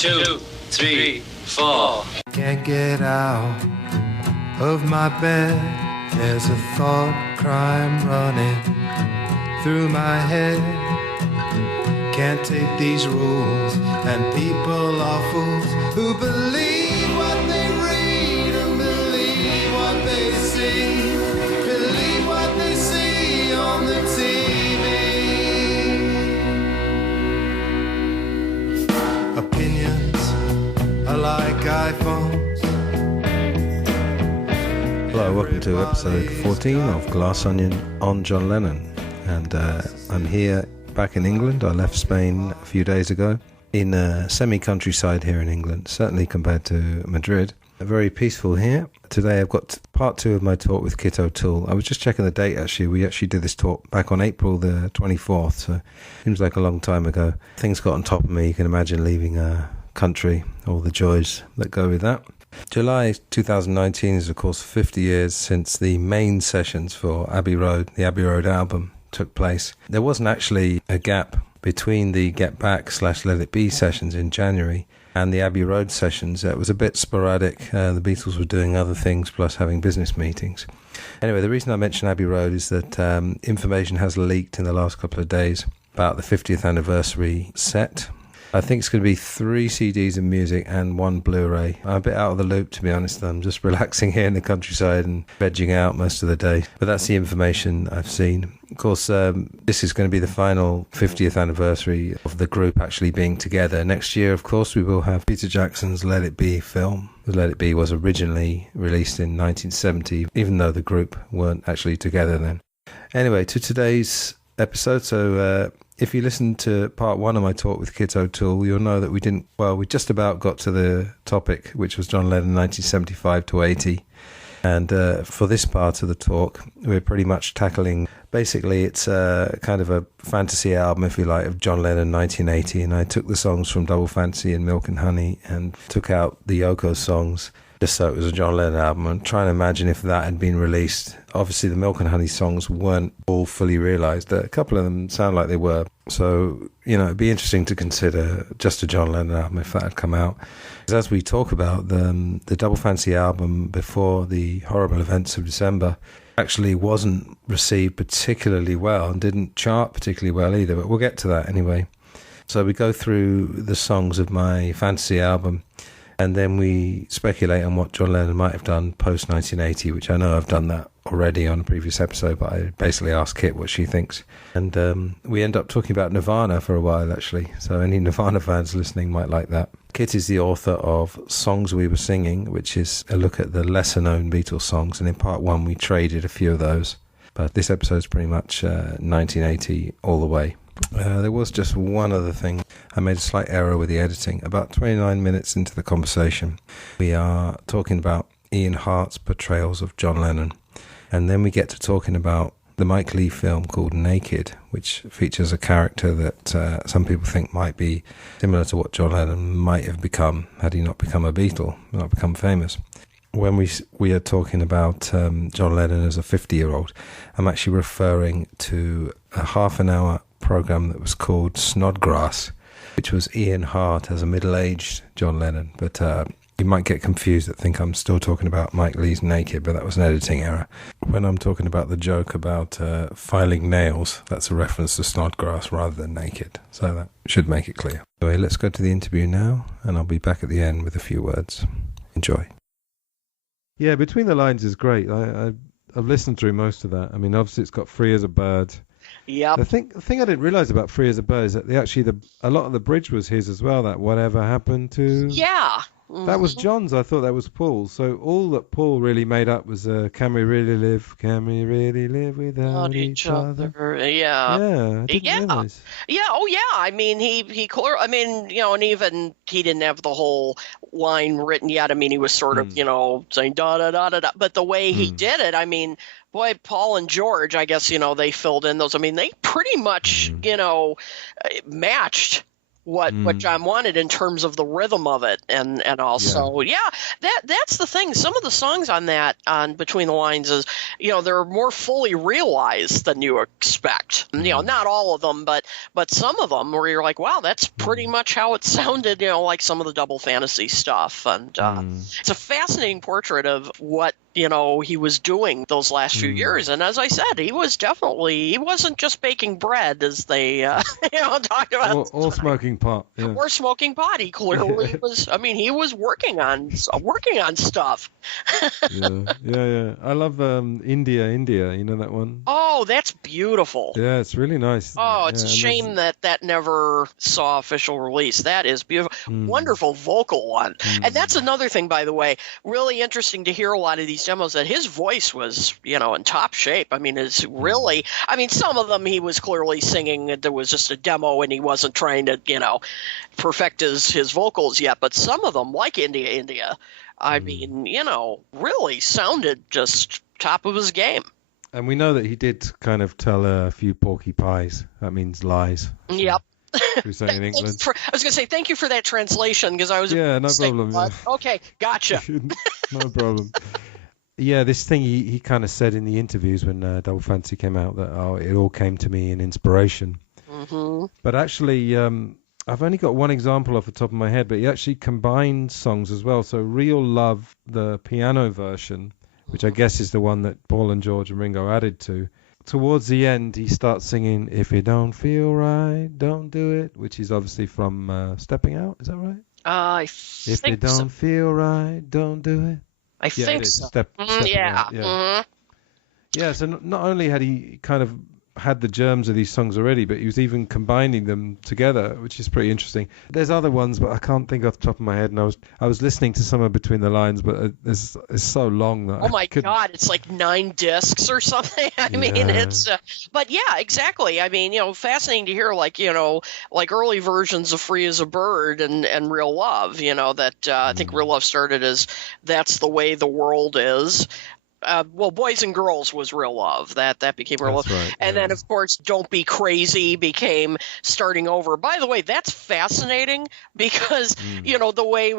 2, 3, 4. Can't get out of my bed. There's a thought crime running through my head. Can't take these rules, and people are fools who believe what they read and believe what they see. Believe what they see on the TV. Opinions are like iPhones. Hello, welcome to episode 14 of Glass Onion on John Lennon. And I'm here back in England. I left Spain a few days ago in a semi-countryside here in England, certainly compared to Madrid. Very peaceful here. Today I've got part 2 of my talk with Kit O'Toole. I was just checking the date actually. We actually did this talk back on April the 24th, so seems like a long time ago. Things got on top of me. You can imagine leaving a country, all the joys that go with that. July 2019 is of course 50 years since the main sessions for Abbey Road, the Abbey Road album, took place. There wasn't actually a gap between the Get Back / Let It Be sessions in January and the Abbey Road sessions. It was a bit sporadic. The Beatles were doing other things plus having business meetings. Anyway, the reason I mention Abbey Road is that information has leaked in the last couple of days about the 50th anniversary set. I think it's going to be 3 CDs of music and 1 Blu-ray. I'm a bit out of the loop, to be honest. I'm just relaxing here in the countryside and vegging out most of the day. But that's the information I've seen. Of course, this is going to be the final 50th anniversary of the group actually being together. Next year, of course, we will have Peter Jackson's Let It Be film. Let It Be was originally released in 1970, even though the group weren't actually together then. Anyway, to today's episode. So if you listened to part 1 of my talk with Kit O'Toole, you'll know that we just about got to the topic, which was John Lennon 1975 to 80. And for this part of the talk, we're pretty much tackling, basically it's kind of a fantasy album, if you like, of John Lennon 1980. And I took the songs from Double Fantasy and Milk and Honey and took out the Yoko songs, just so it was a John Lennon album. I'm trying to imagine if that had been released. Obviously, the Milk and Honey songs weren't all fully realised. A couple of them sound like they were. So, it'd be interesting to consider just a John Lennon album if that had come out. Because as we talk about, the Double Fantasy album before the horrible events of December actually wasn't received particularly well and didn't chart particularly well either. But we'll get to that anyway. So we go through the songs of my fantasy album. And then we speculate on what John Lennon might have done post-1980, which I know I've done that already on a previous episode, but I basically asked Kit what she thinks. And we end up talking about Nirvana for a while, actually. So any Nirvana fans listening might like that. Kit is the author of Songs We Were Singing, which is a look at the lesser-known Beatles songs. And in part 1, we traded a few of those. But this episode's pretty much 1980 all the way. There was just one other thing. I made a slight error with the editing. About 29 minutes into the conversation, we are talking about Ian Hart's portrayals of John Lennon. And then we get to talking about the Mike Leigh film called Naked, which features a character that some people think might be similar to what John Lennon might have become had he not become a Beatle, not become famous. When we are talking about John Lennon as a 50-year-old, I'm actually referring to a half-an-hour program that was called Snodgrass, which was Ian Hart as a middle-aged John Lennon. But you might get confused and think I'm still talking about Mike Leigh's Naked, but that was an editing error. When I'm talking about the joke about filing nails, that's a reference to Snodgrass rather than Naked. So that should make it clear. Anyway, let's go to the interview now, and I'll be back at the end with a few words. Enjoy. Yeah, Between the Lines is great. I've listened through most of that. I mean, obviously it's got Free as a Bird. Yeah. The thing I didn't realise about Free as a Bird is that a lot of the bridge was his as well. That Whatever Happened to. Yeah. That was John's. I thought that was Paul's. So all that Paul really made up was Can we really live? Can we really live without each other? Yeah. Yeah. I didn't realise. Yeah. Oh, yeah. I mean, and even he didn't have the whole line written yet. I mean, he was sort of, saying da da da da da. But the way he did it, I mean, boy, Paul and George, I guess, they filled in those. I mean, they pretty much, matched what John wanted in terms of the rhythm of it, and also that's the thing. Some of the songs on Between the Lines is, they're more fully realized than you expect. Not all of them, but some of them where you're like, wow, that's pretty much how it sounded. Like some of the Double Fantasy stuff, and it's a fascinating portrait of what he was doing those last few years. And as I said, he wasn't just baking bread, as they talked about, or smoking pot, or smoking pot. He clearly was. I mean, he was working on stuff. yeah. I love India. You know that one? Oh, that's beautiful. Yeah, it's really nice. Oh, it's a shame that never saw official release. That is beautiful. Wonderful vocal one. And that's another thing, by the way, really interesting to hear a lot of these demos, that his voice was, in top shape. I mean, some of them he was clearly singing. There was just a demo and he wasn't trying to, perfect his vocals yet. But some of them, like India, I mean, really sounded just top of his game. And we know that he did kind of tell a few porky pies. That means lies. Yep. We say in England. I was going to say thank you for that translation, because I was no problem. Yeah. Okay, gotcha. No problem. Yeah, this thing he kind of said in the interviews when Double Fantasy came out, that it all came to me in inspiration. Mm-hmm. But actually, I've only got one example off the top of my head, but he actually combined songs as well. So Real Love, the piano version, which I guess is the one that Paul and George and Ringo added to. Towards the end, he starts singing, "If you don't feel right, don't do it," which is obviously from Stepping Out. Is that right? If you don't feel right, don't do it. I think so. Stepping Out. Yeah. Mm-hmm. Yeah, so not only had he kind of had the germs of these songs already, but he was even combining them together, which is pretty interesting. There's other ones, but I can't think off the top of my head. And I was listening to some of Between the Lines, but it's so long that God, it's like 9 discs or something. I mean, it's but yeah, exactly. I mean, fascinating to hear, like early versions of Free as a Bird and Real Love. That I think Real Love started as That's the Way the World Is. Boys and Girls was Real Love. That became Real Love. Right, and then, of course, Don't Be Crazy became Starting Over. By the way, that's fascinating because, the way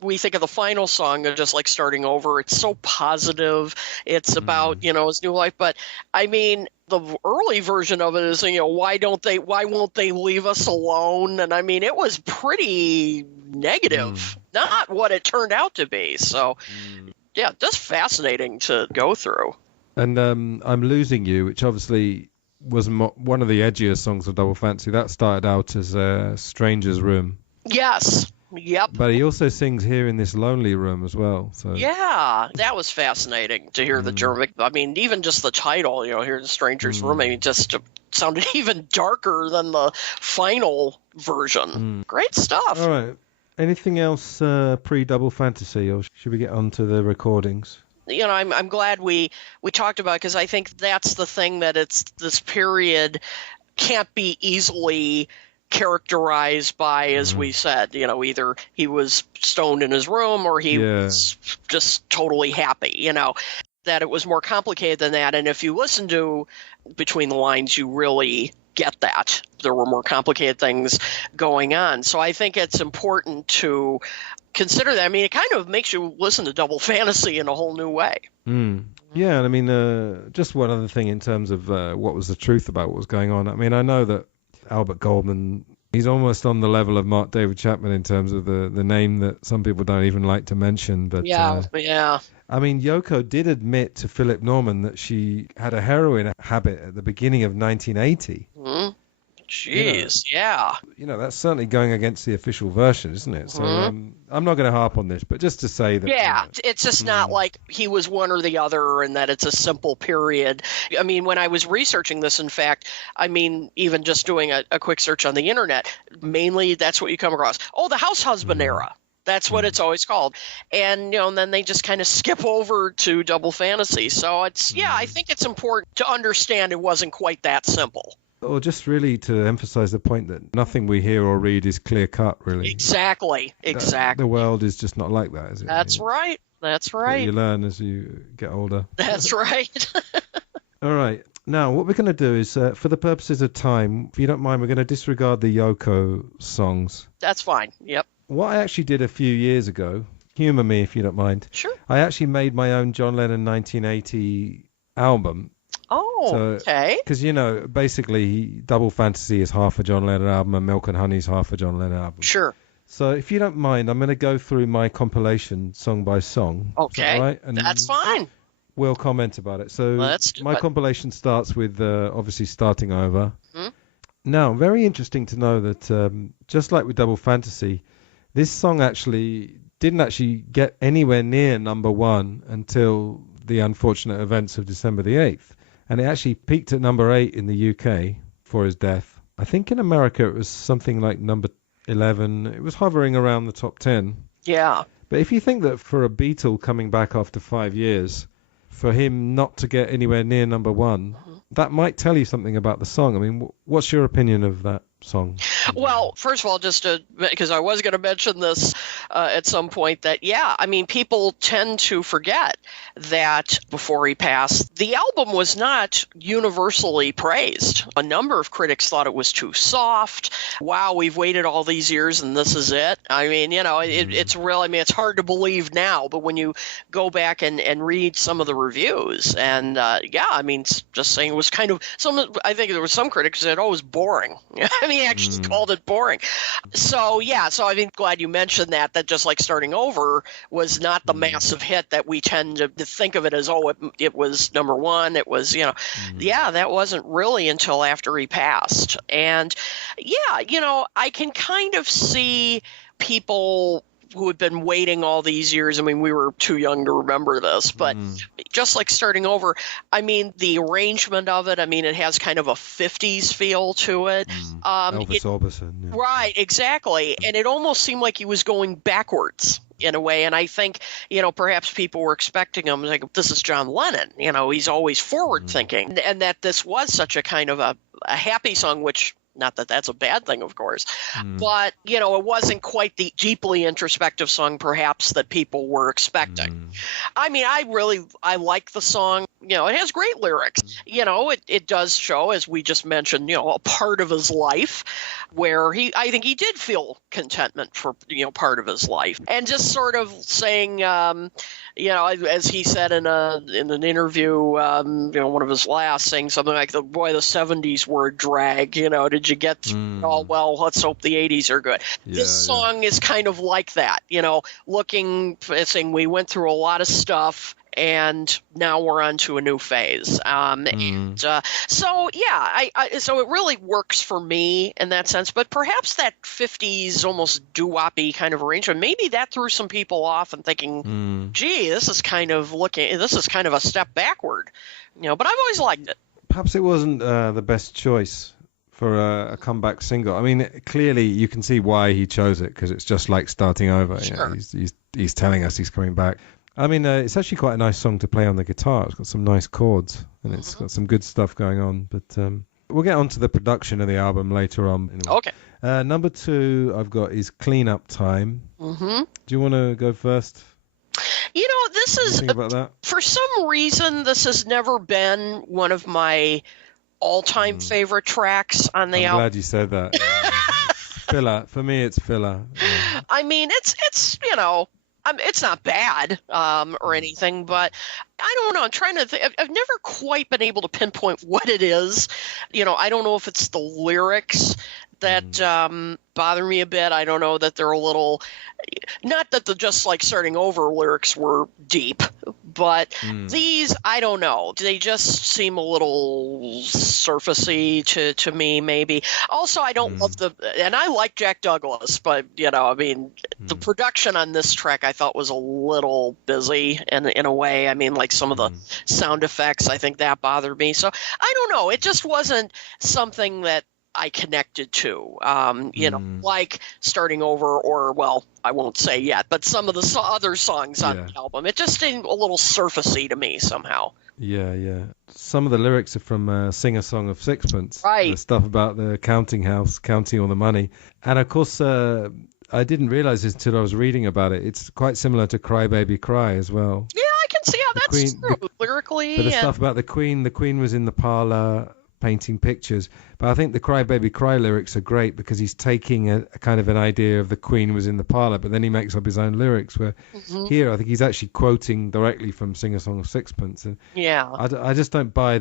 we think of the final song of just like Starting Over, it's so positive. It's about, his new life. But, I mean, the early version of it is, why won't they leave us alone? And, I mean, it was pretty negative. Not what it turned out to be. So... yeah, just fascinating to go through. And I'm Losing You, which obviously was one of the edgier songs of Double Fantasy. That started out as Stranger's Room. Yes. Yep. But he also sings Here in This Lonely Room as well. So yeah, that was fascinating to hear the German. I mean, even just the title, Here in the Stranger's Room, I mean, just sounded even darker than the final version. Great stuff. All right. Anything else pre-Double Fantasy, or should we get on to the recordings? I'm glad we talked about it, because I think that's the thing, that it's this period can't be easily characterized by, as we said, either he was stoned in his room or he was just totally happy, that it was more complicated than that. And if you listen to Between the Lines, you really get that there were more complicated things going on. So I think it's important to consider that. I mean, it kind of makes you listen to Double Fantasy in a whole new way. Yeah, I mean, just one other thing in terms of what was the truth about what was going on. I mean, I know that Albert Goldman, he's almost on the level of Mark David Chapman in terms of the name that some people don't even like to mention. But yeah. I mean, Yoko did admit to Philip Norman that she had a heroin habit at the beginning of 1980. Jeez, yeah. That's certainly going against the official version, isn't it? So I'm not going to harp on this, but just to say that... yeah, it's just not like he was one or the other and that it's a simple period. I mean, when I was researching this, in fact, I mean, even just doing a quick search on the internet, mainly that's what you come across. Oh, the house husband era. That's what it's always called. And, and then they just kind of skip over to Double Fantasy. So it's, I think it's important to understand it wasn't quite that simple. Or just really to emphasize the point that nothing we hear or read is clear cut, really. Exactly. The world is just not like that, is it? That's right. That's right. You learn as you get older. That's right. All right. Now, what we're going to do is, for the purposes of time, if you don't mind, we're going to disregard the Yoko songs. That's fine. Yep. What I actually did a few years ago, humor me if you don't mind. Sure. I actually made my own John Lennon 1980 album. Oh, okay. Because, basically, Double Fantasy is half a John Lennon album and Milk and Honey is half a John Lennon album. Sure. So if you don't mind, I'm going to go through my compilation song by song. Okay. Is that right? And that's fine. We'll comment about it. So my compilation starts with obviously Starting Over. Mm-hmm. Now, very interesting to know that just like with Double Fantasy, this song didn't actually get anywhere near number one until the unfortunate events of December the 8th. And it actually peaked at number 8 in the UK for his death. I think in America it was something like number 11. It was hovering around the top 10. Yeah. But if you think that for a Beatle coming back after 5 years, for him not to get anywhere near number one, that might tell you something about the song. I mean, what's your opinion of that song? Well, first of all, because I was going to mention this at some point, that, people tend to forget that before he passed, the album was not universally praised. A number of critics thought it was too soft. Wow, we've waited all these years and this is it. I mean, it's real. I mean, it's hard to believe now, but when you go back and read some of the reviews, and just saying it was kind of I think there were some critics that said, "Oh, it was boring." I mean, actually called it boring. So I'm glad you mentioned that just like Starting Over was not the massive hit that we tend to think of it as. Oh, it was number one. It was, that wasn't really until after he passed. And I can kind of see people who had been waiting all these years. I mean, we were too young to remember this, but just like Starting Over, I mean, the arrangement of it, I mean, it has kind of a 50s feel to it. Elvis Orbison. Yeah. Right, exactly. And it almost seemed like he was going backwards in a way. And I think, perhaps people were expecting him, like, this is John Lennon, he's always forward thinking. And that this was such a kind of a happy song, which, not that that's a bad thing, of course, but, it wasn't quite the deeply introspective song, perhaps, that people were expecting. I mean, I like the song. It has great lyrics. It does show, as we just mentioned, a part of his life where I think he did feel contentment for, part of his life. And just sort of saying, as he said in an interview, one of his last, saying something like, the 70s were a drag, did you get through? Oh, well, let's hope the 80s are good. This song is kind of like that, saying we went through a lot of stuff, and now we're on to a new phase. So it really works for me in that sense. But perhaps that 50s almost doo-woppy kind of arrangement, maybe that threw some people off and thinking, gee, this is kind of a step backward. But I've always liked it. Perhaps it wasn't the best choice for a comeback single. I mean, clearly you can see why he chose it, because it's just like Starting Over. Sure. He's telling us he's coming back. I mean, it's actually quite a nice song to play on the guitar. It's got some nice chords, and it's got some good stuff going on. But we'll get on to the production of the album later on. Anyway. Okay. Number 2 I've got is Clean Up Time. Do you want to go first? This is, about that? For some reason, this has never been one of my all-time favorite tracks on the album. I'm glad you said that. Filler. For me, it's filler. Yeah. I mean, it's it's not bad or anything, but I don't know. I'm trying to think. I've never quite been able to pinpoint what it is. I don't know if it's the lyrics that bother me a bit. I don't know that they're a little – not that the Just Like Starting Over lyrics were deep, but these, I don't know. They just seem a little surfacey to me, maybe. Also, I don't love and I like Jack Douglas, but, the production on this track I thought was a little busy in a way. I mean, like some of the sound effects, I think that bothered me. So I don't know. It just wasn't something that I connected to, like Starting Over, or, well, I won't say yet, but some of the other songs on the album. It just seemed a little surfacey to me somehow. Yeah. Some of the lyrics are from Sing a Song of Sixpence. Right. The stuff about the counting house, counting all the money. And, of course, I didn't realize this until I was reading about it. It's quite similar to Cry Baby Cry as well. Yeah, I can see how that's Queen, true. Lyrically, but the stuff about the Queen was in the parlor painting pictures. But I think the Cry Baby Cry lyrics are great because he's taking a kind of an idea of the Queen was in the parlor, but then he makes up his own lyrics. Where here, I think he's actually quoting directly from Sing a Song of Sixpence. And yeah. I just don't buy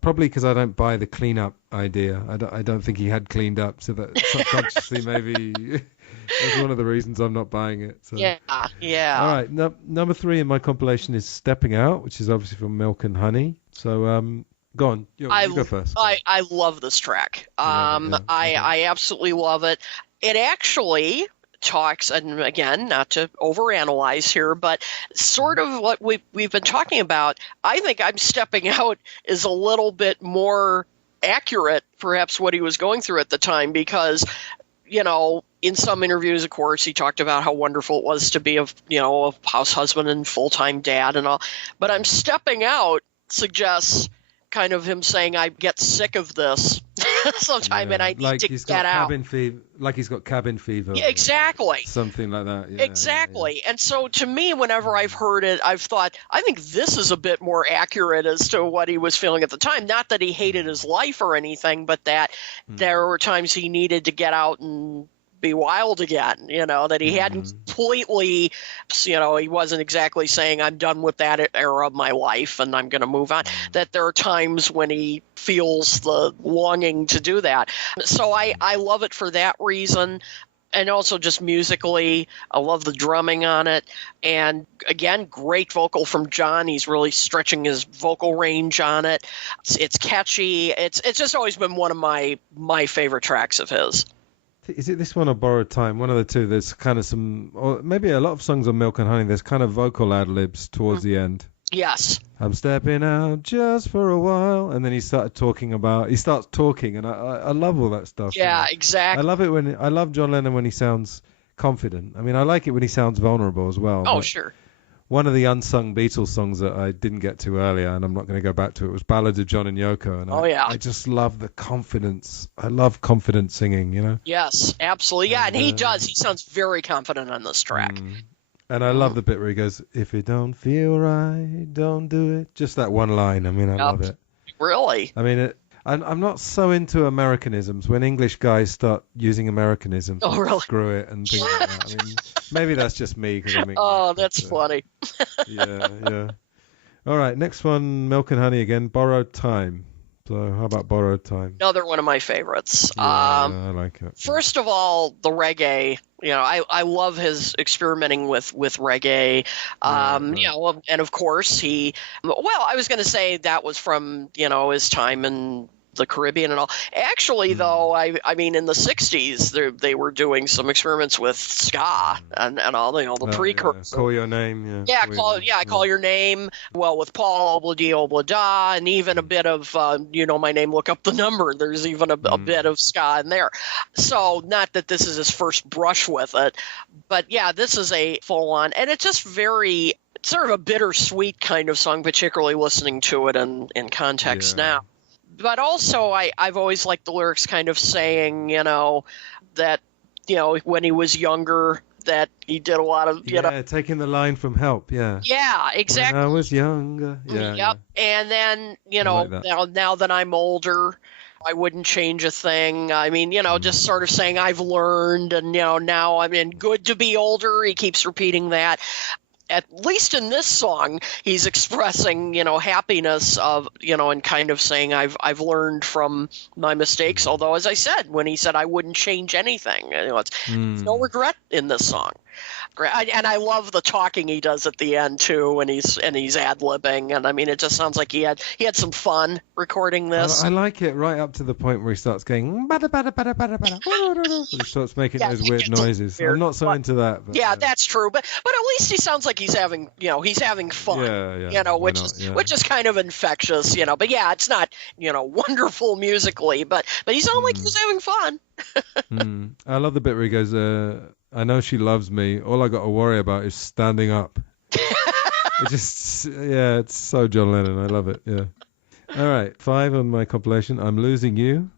probably because I don't buy the cleanup idea. I don't think he had cleaned up, so that subconsciously maybe that's one of the reasons I'm not buying it. So. Yeah. All right, number 3 in my compilation is Stepping Out, which is obviously from Milk and Honey. So go on, you go first. I love this track. I absolutely love it. It actually talks, and again, not to overanalyze here, but sort of what we've been talking about. I think I'm Stepping Out is a little bit more accurate, perhaps, what he was going through at the time, because in some interviews, of course, he talked about how wonderful it was to be a house husband and full-time dad and all. But I'm Stepping Out suggests kind of him saying, I get sick of this sometime and I need to get out. Like he's got cabin fever. Yeah, exactly. Something like that. Yeah, exactly. Yeah. And so to me, whenever I've heard it, I've thought, I think this is a bit more accurate as to what he was feeling at the time. Not that he hated his life or anything, but that there were times he needed to get out and be wild again, that he hadn't completely, he wasn't exactly saying I'm done with that era of my life and I'm going to move on, that there are times when he feels the longing to do that. So I love it for that reason. And also just musically, I love the drumming on it. And again, great vocal from John. He's really stretching his vocal range on it. It's catchy. It's just always been one of my favorite tracks of his. Is it this one or Borrowed Time? One of the two. There's kind of some, or maybe a lot of songs on Milk and Honey, there's kind of vocal ad-libs towards the end. Yes. I'm stepping out just for a while. And then he starts talking, and I love all that stuff. Yeah, exactly. I love John Lennon when he sounds confident. I mean, I like it when he sounds vulnerable as well. Oh, sure. One of the unsung Beatles songs that I didn't get to earlier, and I'm not going to go back to it, was Ballad of John and Yoko. And I just love the confidence. I love confident singing, Yes, absolutely. Yeah, and he does. He sounds very confident on this track. And I love the bit where he goes, if it don't feel right, don't do it. Just that one line. I mean, I love it. Really? I mean, I'm not so into Americanisms. When English guys start using Americanisms, really? Screw it and things like that. I mean, maybe that's just me because I'm English. Oh, that's funny. Yeah. All right, next one, Milk and Honey again, Borrowed Time. So how about Borrowed Time? Another one of my favorites. Yeah, I like it. First of all, the reggae. I love his experimenting with reggae. Right. And of course I was going to say that was from, his time in the Caribbean and all. Actually, though, I mean, in the 60s, they were doing some experiments with ska and all, the precursors. Call Your Name, Call Your Name. Well, with Paul Obla-Di, and even a bit of, My Name, Look Up the Number. There's even a bit of ska in there. So, not that this is his first brush with it, but yeah, this is a full-on, and it's just very, sort of a bittersweet kind of song, particularly listening to it in context now. But also, I've always liked the lyrics kind of saying, that, when he was younger, that he did a lot of, taking the line from Help, Yeah, exactly. When I was younger. Yep. Yeah. And then, like now that I'm older, I wouldn't change a thing. I mean, just sort of saying I've learned and, now I'm in good to be older. He keeps repeating that. At least in this song, he's expressing, happiness of, and kind of saying I've learned from my mistakes. Although, as I said, when he said I wouldn't change anything, it's no regret in this song. And I love the talking he does at the end too, and he's ad-libbing, and I mean, it just sounds like he had some fun recording this. I like it right up to the point where he starts going bada bada bada bada bada. He starts making those weird noises. I'm not so into that. But, that's true, but at least he sounds like he's having fun. Which is kind of infectious, But yeah, it's not wonderful musically, but he sounds like he's having fun. I love the bit where he goes, I know she loves me. All I got to worry about is standing up. It's so John Lennon. I love it. Yeah. All right, 5 on my compilation. I'm Losing You.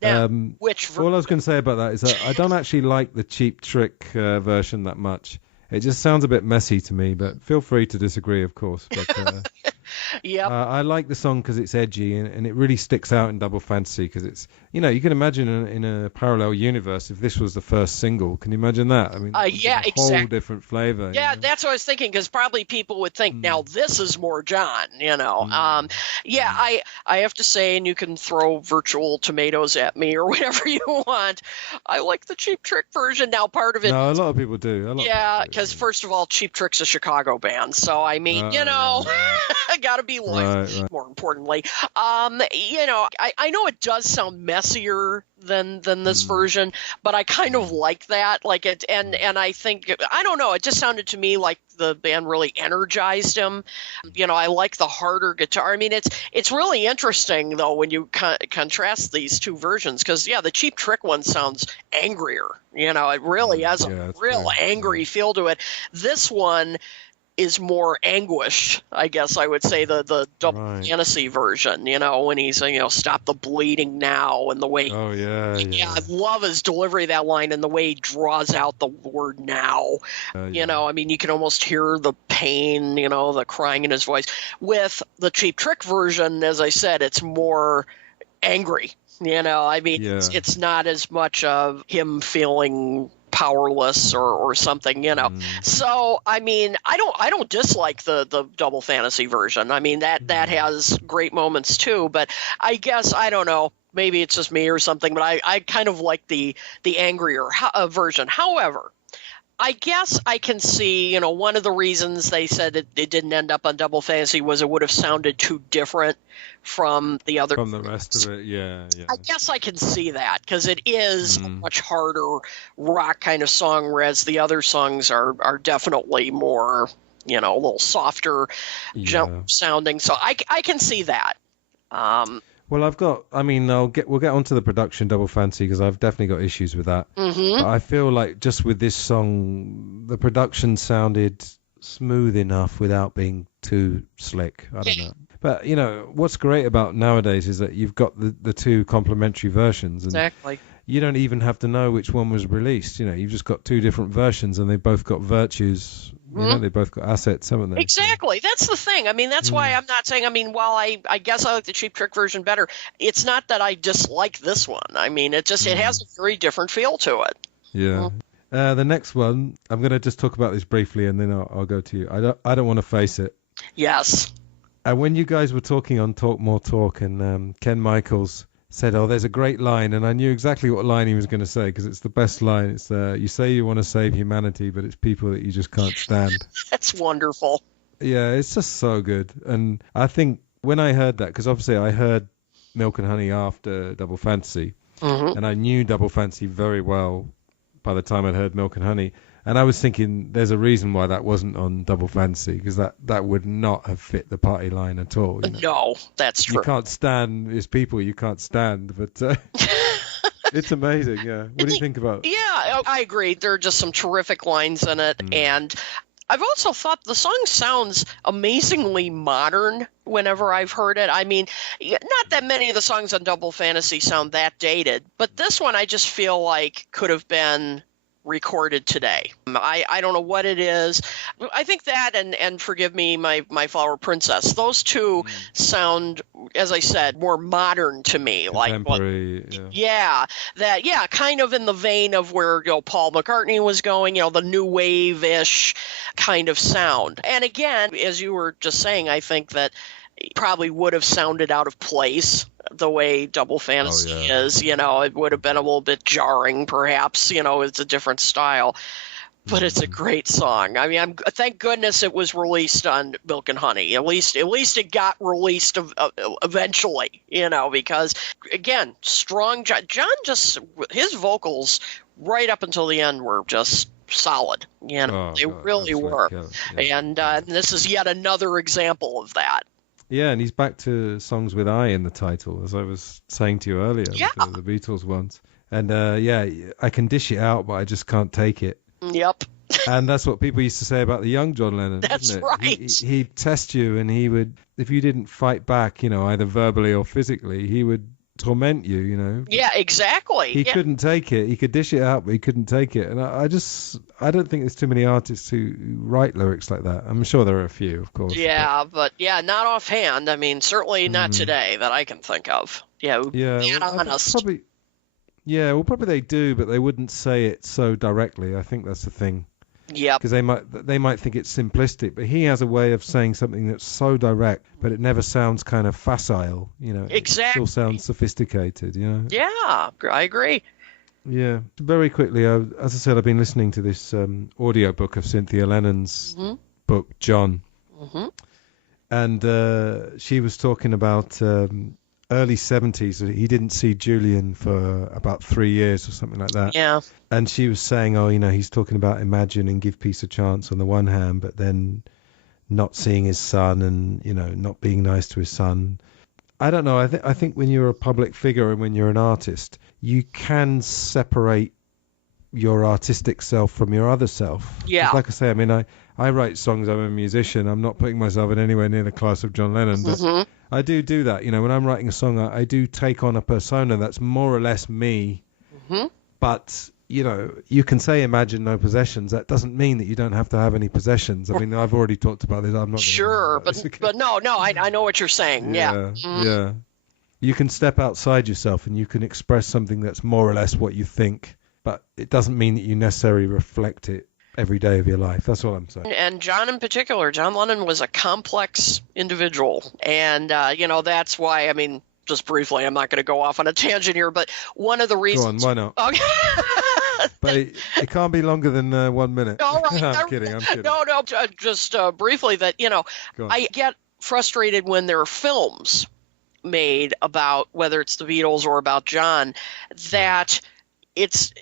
Now, all I was going to say about that is that I don't actually like the Cheap Trick version that much. It just sounds a bit messy to me, but feel free to disagree, of course. But Yep. I like the song because it's edgy and it really sticks out in Double Fantasy because it's, you know, you can imagine in a parallel universe if this was the first single. Can you imagine that? I mean, Yeah, a whole different flavor. Yeah, you know? that's what I was thinking, because probably people would think, now this is more John, you know. I have to say, and you can throw virtual tomatoes at me or whatever you want, I like the Cheap Trick version. Now, part of it... No, a lot of people do. Yeah, because first of all, Cheap Trick's a Chicago band, so I mean, you know, gotta be loyal. Right. More importantly, you know, I know it does sound messier than this version, but I kind of like that. Like it, and I think, I don't know, it just sounded to me like the band really energized him. You know, I like the harder guitar. I mean, it's really interesting though when you contrast these two versions, because the Cheap Trick one sounds angrier. You know, it really has a real angry feel to it. This one is more anguish, I guess I would say, the Double Fantasy version, you know, when he's, you know, stop the bleeding now, and the way... Oh, yeah. I love his delivery of that line and the way he draws out the word now. You know, I mean, you can almost hear the pain, you know, the crying in his voice. With the Cheap Trick version, as I said, it's more angry. You know, I mean, it's not as much of him feeling powerless or something, you know. So I mean, I don't dislike the Double Fantasy version. I mean, that has great moments too, but I guess, I don't know, maybe it's just me or something, but I kind of like the angrier version. However, I guess I can see, you know, one of the reasons they said it didn't end up on Double Fantasy was it would have sounded too different from the other. From the rest of it, yeah. I guess I can see that, because it is a much harder rock kind of song, whereas the other songs are definitely more, you know, a little softer, jump sounding. So I can see that. Well, we'll get onto the production Double Fantasy, because I've definitely got issues with that. But I feel like just with this song, the production sounded smooth enough without being too slick. I don't know. But, you know, what's great about nowadays is that you've got the two complementary versions. And exactly. You don't even have to know which one was released. You know, you've just got two different versions, and they've both got virtues. You know, they both got assets, haven't they? Exactly. That's the thing. I mean, that's why I'm not saying, I mean, while I guess I like the Cheap Trick version better, it's not that I dislike this one. I mean, it just, it has a very different feel to it. Yeah. The next one, I'm going to just talk about this briefly, and then I'll go to you. I don't want to face it. Yes. When you guys were talking on Talk More Talk, and Ken Michaels said, "Oh, there's a great line," and I knew exactly what line he was going to say, because it's the best line. It's you say you want to save humanity, but it's people that you just can't stand. That's wonderful. Yeah, it's just so good. And I think when I heard that, because obviously I heard Milk and Honey after Double Fantasy, and I knew Double Fantasy very well by the time I'd heard Milk and Honey, and I was thinking there's a reason why that wasn't on Double Fantasy, because that would not have fit the party line at all. You know? No, that's true. You can't stand, it's people you can't stand, but it's amazing, yeah. What do you think about it? Yeah, I agree. There are just some terrific lines in it, and I've also thought the song sounds amazingly modern whenever I've heard it. I mean, not that many of the songs on Double Fantasy sound that dated, but this one I just feel like could have been recorded today. I don't know what it is. I think that and Forgive Me, My Flower Princess, those two sound, as I said, more modern to me. Contemporary, kind of in the vein of where, you know, Paul McCartney was going, you know, the new wave-ish kind of sound. And again, as you were just saying, I think that it probably would have sounded out of place the way Double Fantasy is. You know, it would have been a little bit jarring, perhaps. You know, it's a different style. But it's a great song. I mean, thank goodness it was released on Milk and Honey. At least it got released eventually, you know, because, again, strong John just, his vocals right up until the end were just solid. You know, they really were. And this is yet another example of that. Yeah, and he's back to songs with I in the title, as I was saying to you earlier, the Beatles ones. And I can dish it out, but I just can't take it. Yep. And that's what people used to say about the young John Lennon. That's isn't it? right. He'd test you, and he would, if you didn't fight back, you know, either verbally or physically, he would torment you, you know. Yeah, exactly. He couldn't take it. He could dish it out, but he couldn't take it. And I don't think there's too many artists who write lyrics like that. I'm sure there are a few, of course. Yeah, but not offhand. I mean, certainly not today that I can think of. Yeah, honest. Probably they do, but they wouldn't say it so directly. I think that's the thing. Yeah, because they might think it's simplistic, but he has a way of saying something that's so direct, but it never sounds kind of facile. You know, exactly. It still sounds sophisticated. You know. Yeah, I agree. Yeah. Very quickly, as I said, I've been listening to this audio book of Cynthia Lennon's book, John, and she was talking about early 70s. He didn't see Julian for about 3 years or something like that. Yeah. And she was saying, he's talking about Imagine and Give Peace a Chance on the one hand, but then not seeing his son and, not being nice to his son. I don't know. I think when you're a public figure and when you're an artist, you can separate your artistic self from your other self. Yeah. Like I say, I mean, I write songs. I'm a musician. I'm not putting myself in anywhere near the class of John Lennon, but I do that. When I'm writing a song, I do take on a persona that's more or less me. But, you can say Imagine No Possessions. That doesn't mean that you don't have to have any possessions. I mean, I've already talked about this. I'm not sure, but no, I know what you're saying. Yeah. Yeah. You can step outside yourself and you can express something that's more or less what you think, but it doesn't mean that you necessarily reflect it every day of your life. That's what I'm saying. And John in particular, John Lennon was a complex individual. And, that's why, I mean, just briefly, I'm not going to go off on a tangent here, but one of the reasons... Go on, why not? Okay. But it can't be longer than 1 minute. All right. I'm kidding. No, just briefly that, I get frustrated when there are films made about whether it's the Beatles or about John, that it's,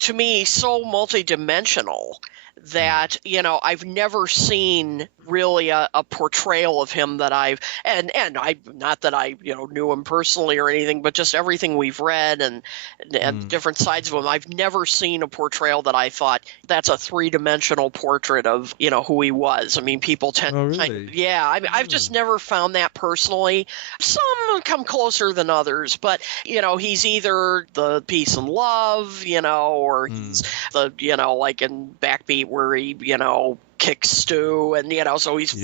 to me, so multidimensional that, I've never seen really a portrayal of him that and I, not that I, knew him personally or anything, but just everything we've read and different sides of him. I've never seen a portrayal that I thought that's a 3-dimensional portrait of, who he was. I mean, people tend I've just never found that personally. Some come closer than others, but, he's either the peace and love, or he's the, like in Backbeat where he, kicks Stu and, so he's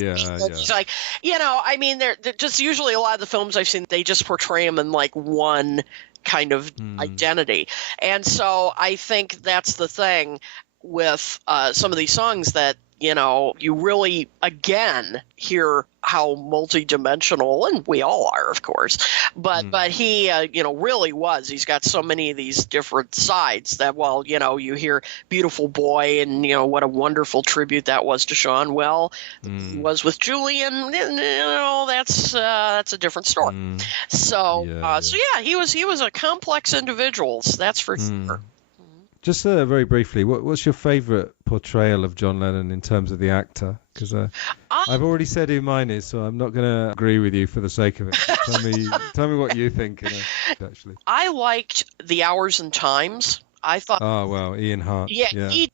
like, I mean, they're just usually a lot of the films I've seen, they just portray him in like one kind of identity. And so I think that's the thing with some of these songs that, you really, again, hear how multidimensional, and we all are, of course, but he, really was. He's got so many of these different sides that, you hear Beautiful Boy and, what a wonderful tribute that was to Sean. Well, he was with Julian, that's a different story. So he was a complex individual, that's for sure. Just very briefly, what's your favourite portrayal of John Lennon in terms of the actor? Because I've already said who mine is, so I'm not going to agree with you for the sake of it. Tell me what you think. Actually, I liked The Hours and Times. I thought. Oh well, Ian Hart. Yeah. He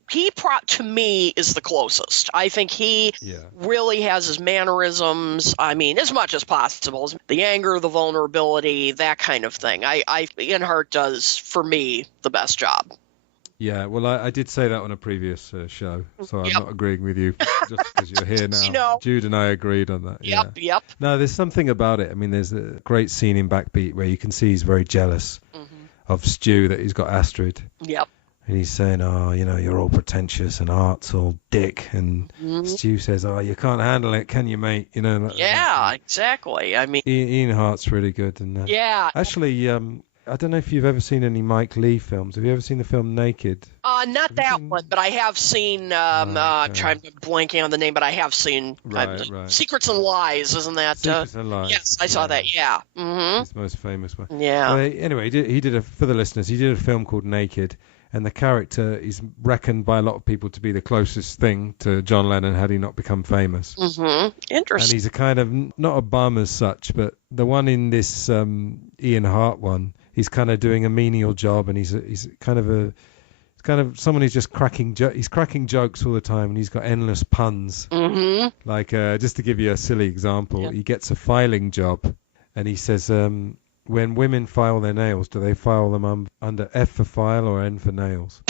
to me is the closest. I think he really has his mannerisms. I mean, as much as possible, the anger, the vulnerability, that kind of thing. Ian Hart does for me the best job. Yeah, well, I did say that on a previous show, so I'm not agreeing with you just because you're here now. Jude and I agreed on that. Yep. No, there's something about it. I mean, there's a great scene in Backbeat where you can see he's very jealous of Stu that he's got Astrid. Yep. And he's saying, you're all pretentious and Art's all dick. And Stu says, you can't handle it, can you, mate? Exactly. I mean, Ian Hart's really good. And actually, I don't know if you've ever seen any Mike Leigh films. Have you ever seen the film Naked? Not that one, but I have seen. I'm blanking on the name, but I have seen right. Secrets and Lies. Isn't that? Secrets and Lies. Yes, I saw that. Yeah. His most famous one. Yeah. Anyway, he did for the listeners. He did a film called Naked, and the character is reckoned by a lot of people to be the closest thing to John Lennon had he not become famous. Interesting. And he's a kind of not a bum as such, but the one in this Ian Hart one. He's kind of doing a menial job, and he's kind of someone who's just cracking jokes all the time, and he's got endless puns. Like just to give you a silly example, he gets a filing job, and he says, when women file their nails, do they file them under F for file or N for nails?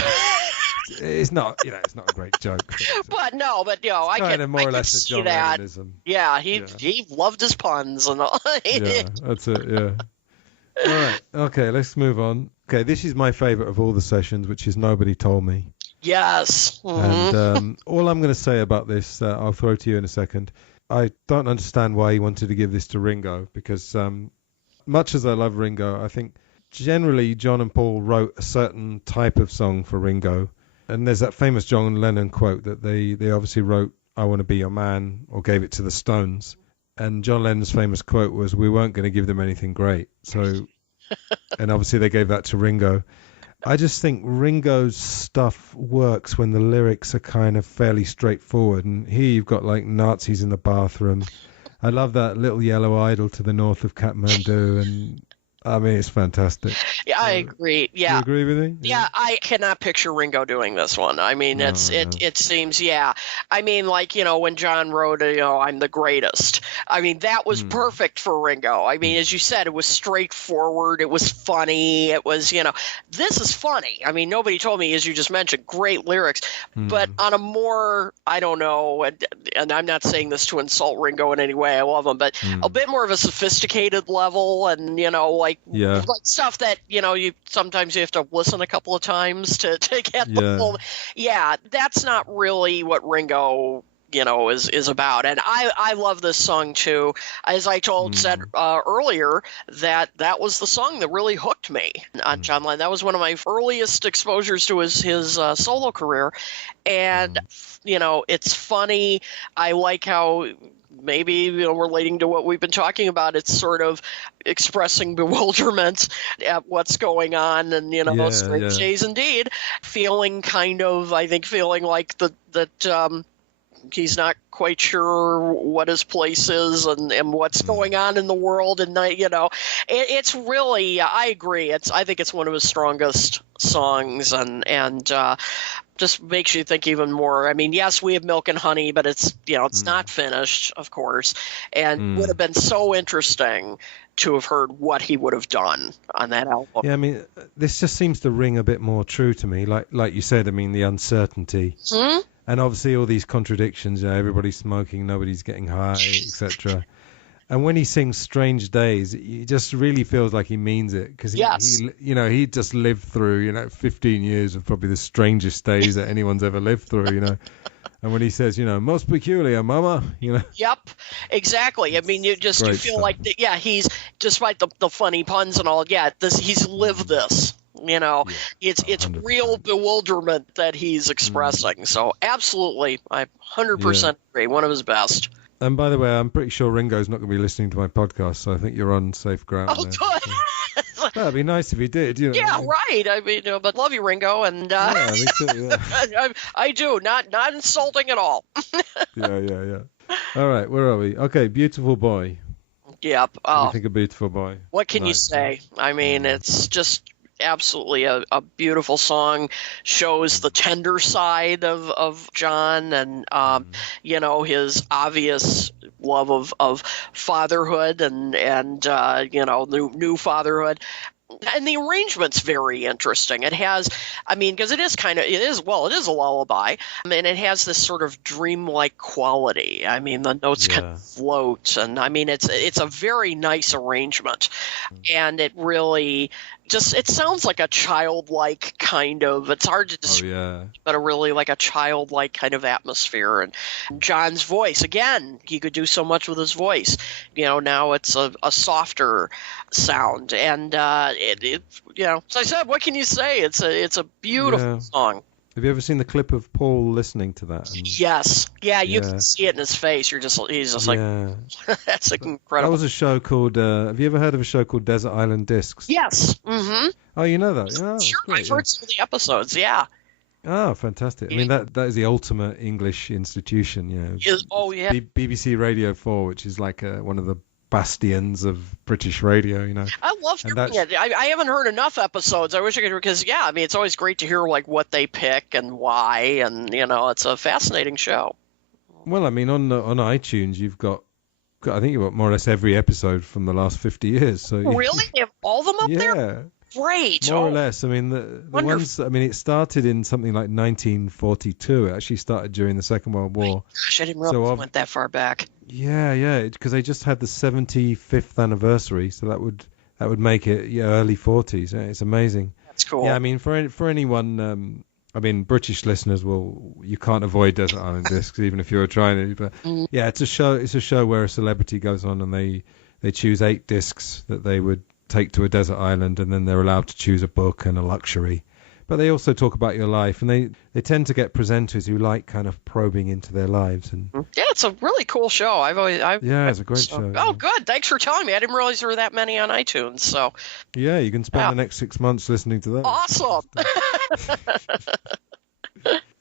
It's not, it's not a great joke. But no, I can more or I less can a see John that. Lennonism. Yeah, he loved his puns and all. Yeah, that's it. Yeah. All right. Okay, let's move on. Okay, this is my favorite of all the sessions, which is Nobody Told Me. Yes. Mm-hmm. And all I'm going to say about this, I'll throw to you in a second. I don't understand why he wanted to give this to Ringo, because much as I love Ringo, I think generally John and Paul wrote a certain type of song for Ringo. And there's that famous John Lennon quote that they obviously wrote I Want to Be Your Man or gave it to the Stones. And John Lennon's famous quote was, we weren't going to give them anything great. So, and obviously they gave that to Ringo. I just think Ringo's stuff works when the lyrics are kind of fairly straightforward. And here you've got like Nazis in the bathroom. I love that little yellow idol to the north of Kathmandu. And I mean, it's fantastic. Yeah, I agree. Yeah. You agree with me? Yeah, I cannot picture Ringo doing this one. I mean, it seems, yeah. I mean, like, when John wrote, I'm the greatest. I mean, that was perfect for Ringo. I mean, as you said, it was straightforward. It was funny. It was, this is funny. I mean, Nobody Told Me, as you just mentioned, great lyrics. But on a more, I don't know, and I'm not saying this to insult Ringo in any way. I love him, but a bit more of a sophisticated level and, like stuff that, you sometimes you have to listen a couple of times to get the full. Yeah, that's not really what Ringo, is about. And I love this song too. As I said earlier, that was the song that really hooked me on John Lennon. That was one of my earliest exposures to his solo career. And, it's funny. I like how maybe, relating to what we've been talking about, it's sort of expressing bewilderment at what's going on and, strange days indeed, feeling like that he's not quite sure what his place is and what's going on in the world. And, it's really, I agree. I think it's one of his strongest songs and just makes you think even more. I mean, yes, we have Milk and Honey, but it's, it's not finished, of course, and would have been so interesting to have heard what he would have done on that album. Yeah, I mean, this just seems to ring a bit more true to me. Like you said, I mean, the uncertainty. And obviously all these contradictions, everybody's smoking, nobody's getting high, etc. And when he sings Strange Days, it just really feels like he means it. Because he just lived through, 15 years of probably the strangest days that anyone's ever lived through, And when he says, most peculiar, mama, Yep, exactly. I mean, you feel stuff. Like, he's, despite the funny puns and all, he's lived this. It's 100%. Real bewilderment that he's expressing. So absolutely, I 100% agree. One of his best. And by the way, I'm pretty sure Ringo's not going to be listening to my podcast, so I think you're on safe ground. Oh, good. That'd be nice if he did. Yeah, right. I mean, but love you, Ringo, and yeah, me too. Yeah. I do. Not insulting at all. Yeah. All right, where are we? Okay, Beautiful Boy. Yep. What do you think of Beautiful Boy? What can you say? I mean, it's just absolutely a beautiful song, shows the tender side of John and his obvious love of fatherhood and new fatherhood. And the arrangement's very interesting. It has, because it is a lullaby, and it has this sort of dreamlike quality. I mean, the notes kind of float, and it's a very nice arrangement, and it really it sounds like a childlike kind of. It's hard to describe, but really like a childlike kind of atmosphere. And John's voice, again, he could do so much with his voice. Now it's a softer sound, and so I said, what can you say? It's a beautiful song. Have you ever seen the clip of Paul listening to that? Yes. Yeah, you can see it in his face. He's just like, that's incredible. That was a show called, have you ever heard of a show called Desert Island Discs? Yes. Mm-hmm. Oh, you know that? Oh, sure, great, I've heard some of the episodes, yeah. Oh, fantastic. I mean, that is the ultimate English institution, Oh, yeah. BBC Radio 4, which is like one of the bastions of British radio, I love hearing it. I haven't heard enough episodes. I wish I could, because it's always great to hear like what they pick and why, and it's a fascinating show. Well, on iTunes you've got I think you've got more or less every episode from the last 50 years. So really? all of them up there? Yeah. Great. More or less. I mean, the ones, I mean, it started in something like 1942. It actually started during the Second World War. Gosh, I didn't realize it went that far back. Yeah, because they just had the 75th anniversary, so that would make it early 40s. It's amazing. That's cool. Yeah, I mean, for anyone, I mean, British listeners you can't avoid Desert Island Discs, even if you're trying to. But yeah, it's a show where a celebrity goes on and they choose 8 discs that they would take to a desert island, and then they're allowed to choose a book and a luxury. But they also talk about your life, and they tend to get presenters who like kind of probing into their lives. And yeah, it's a really cool show. It's a great show. Oh, good. Thanks for telling me. I didn't realize there were that many on iTunes. So yeah, you can spend the next 6 months listening to them. Awesome.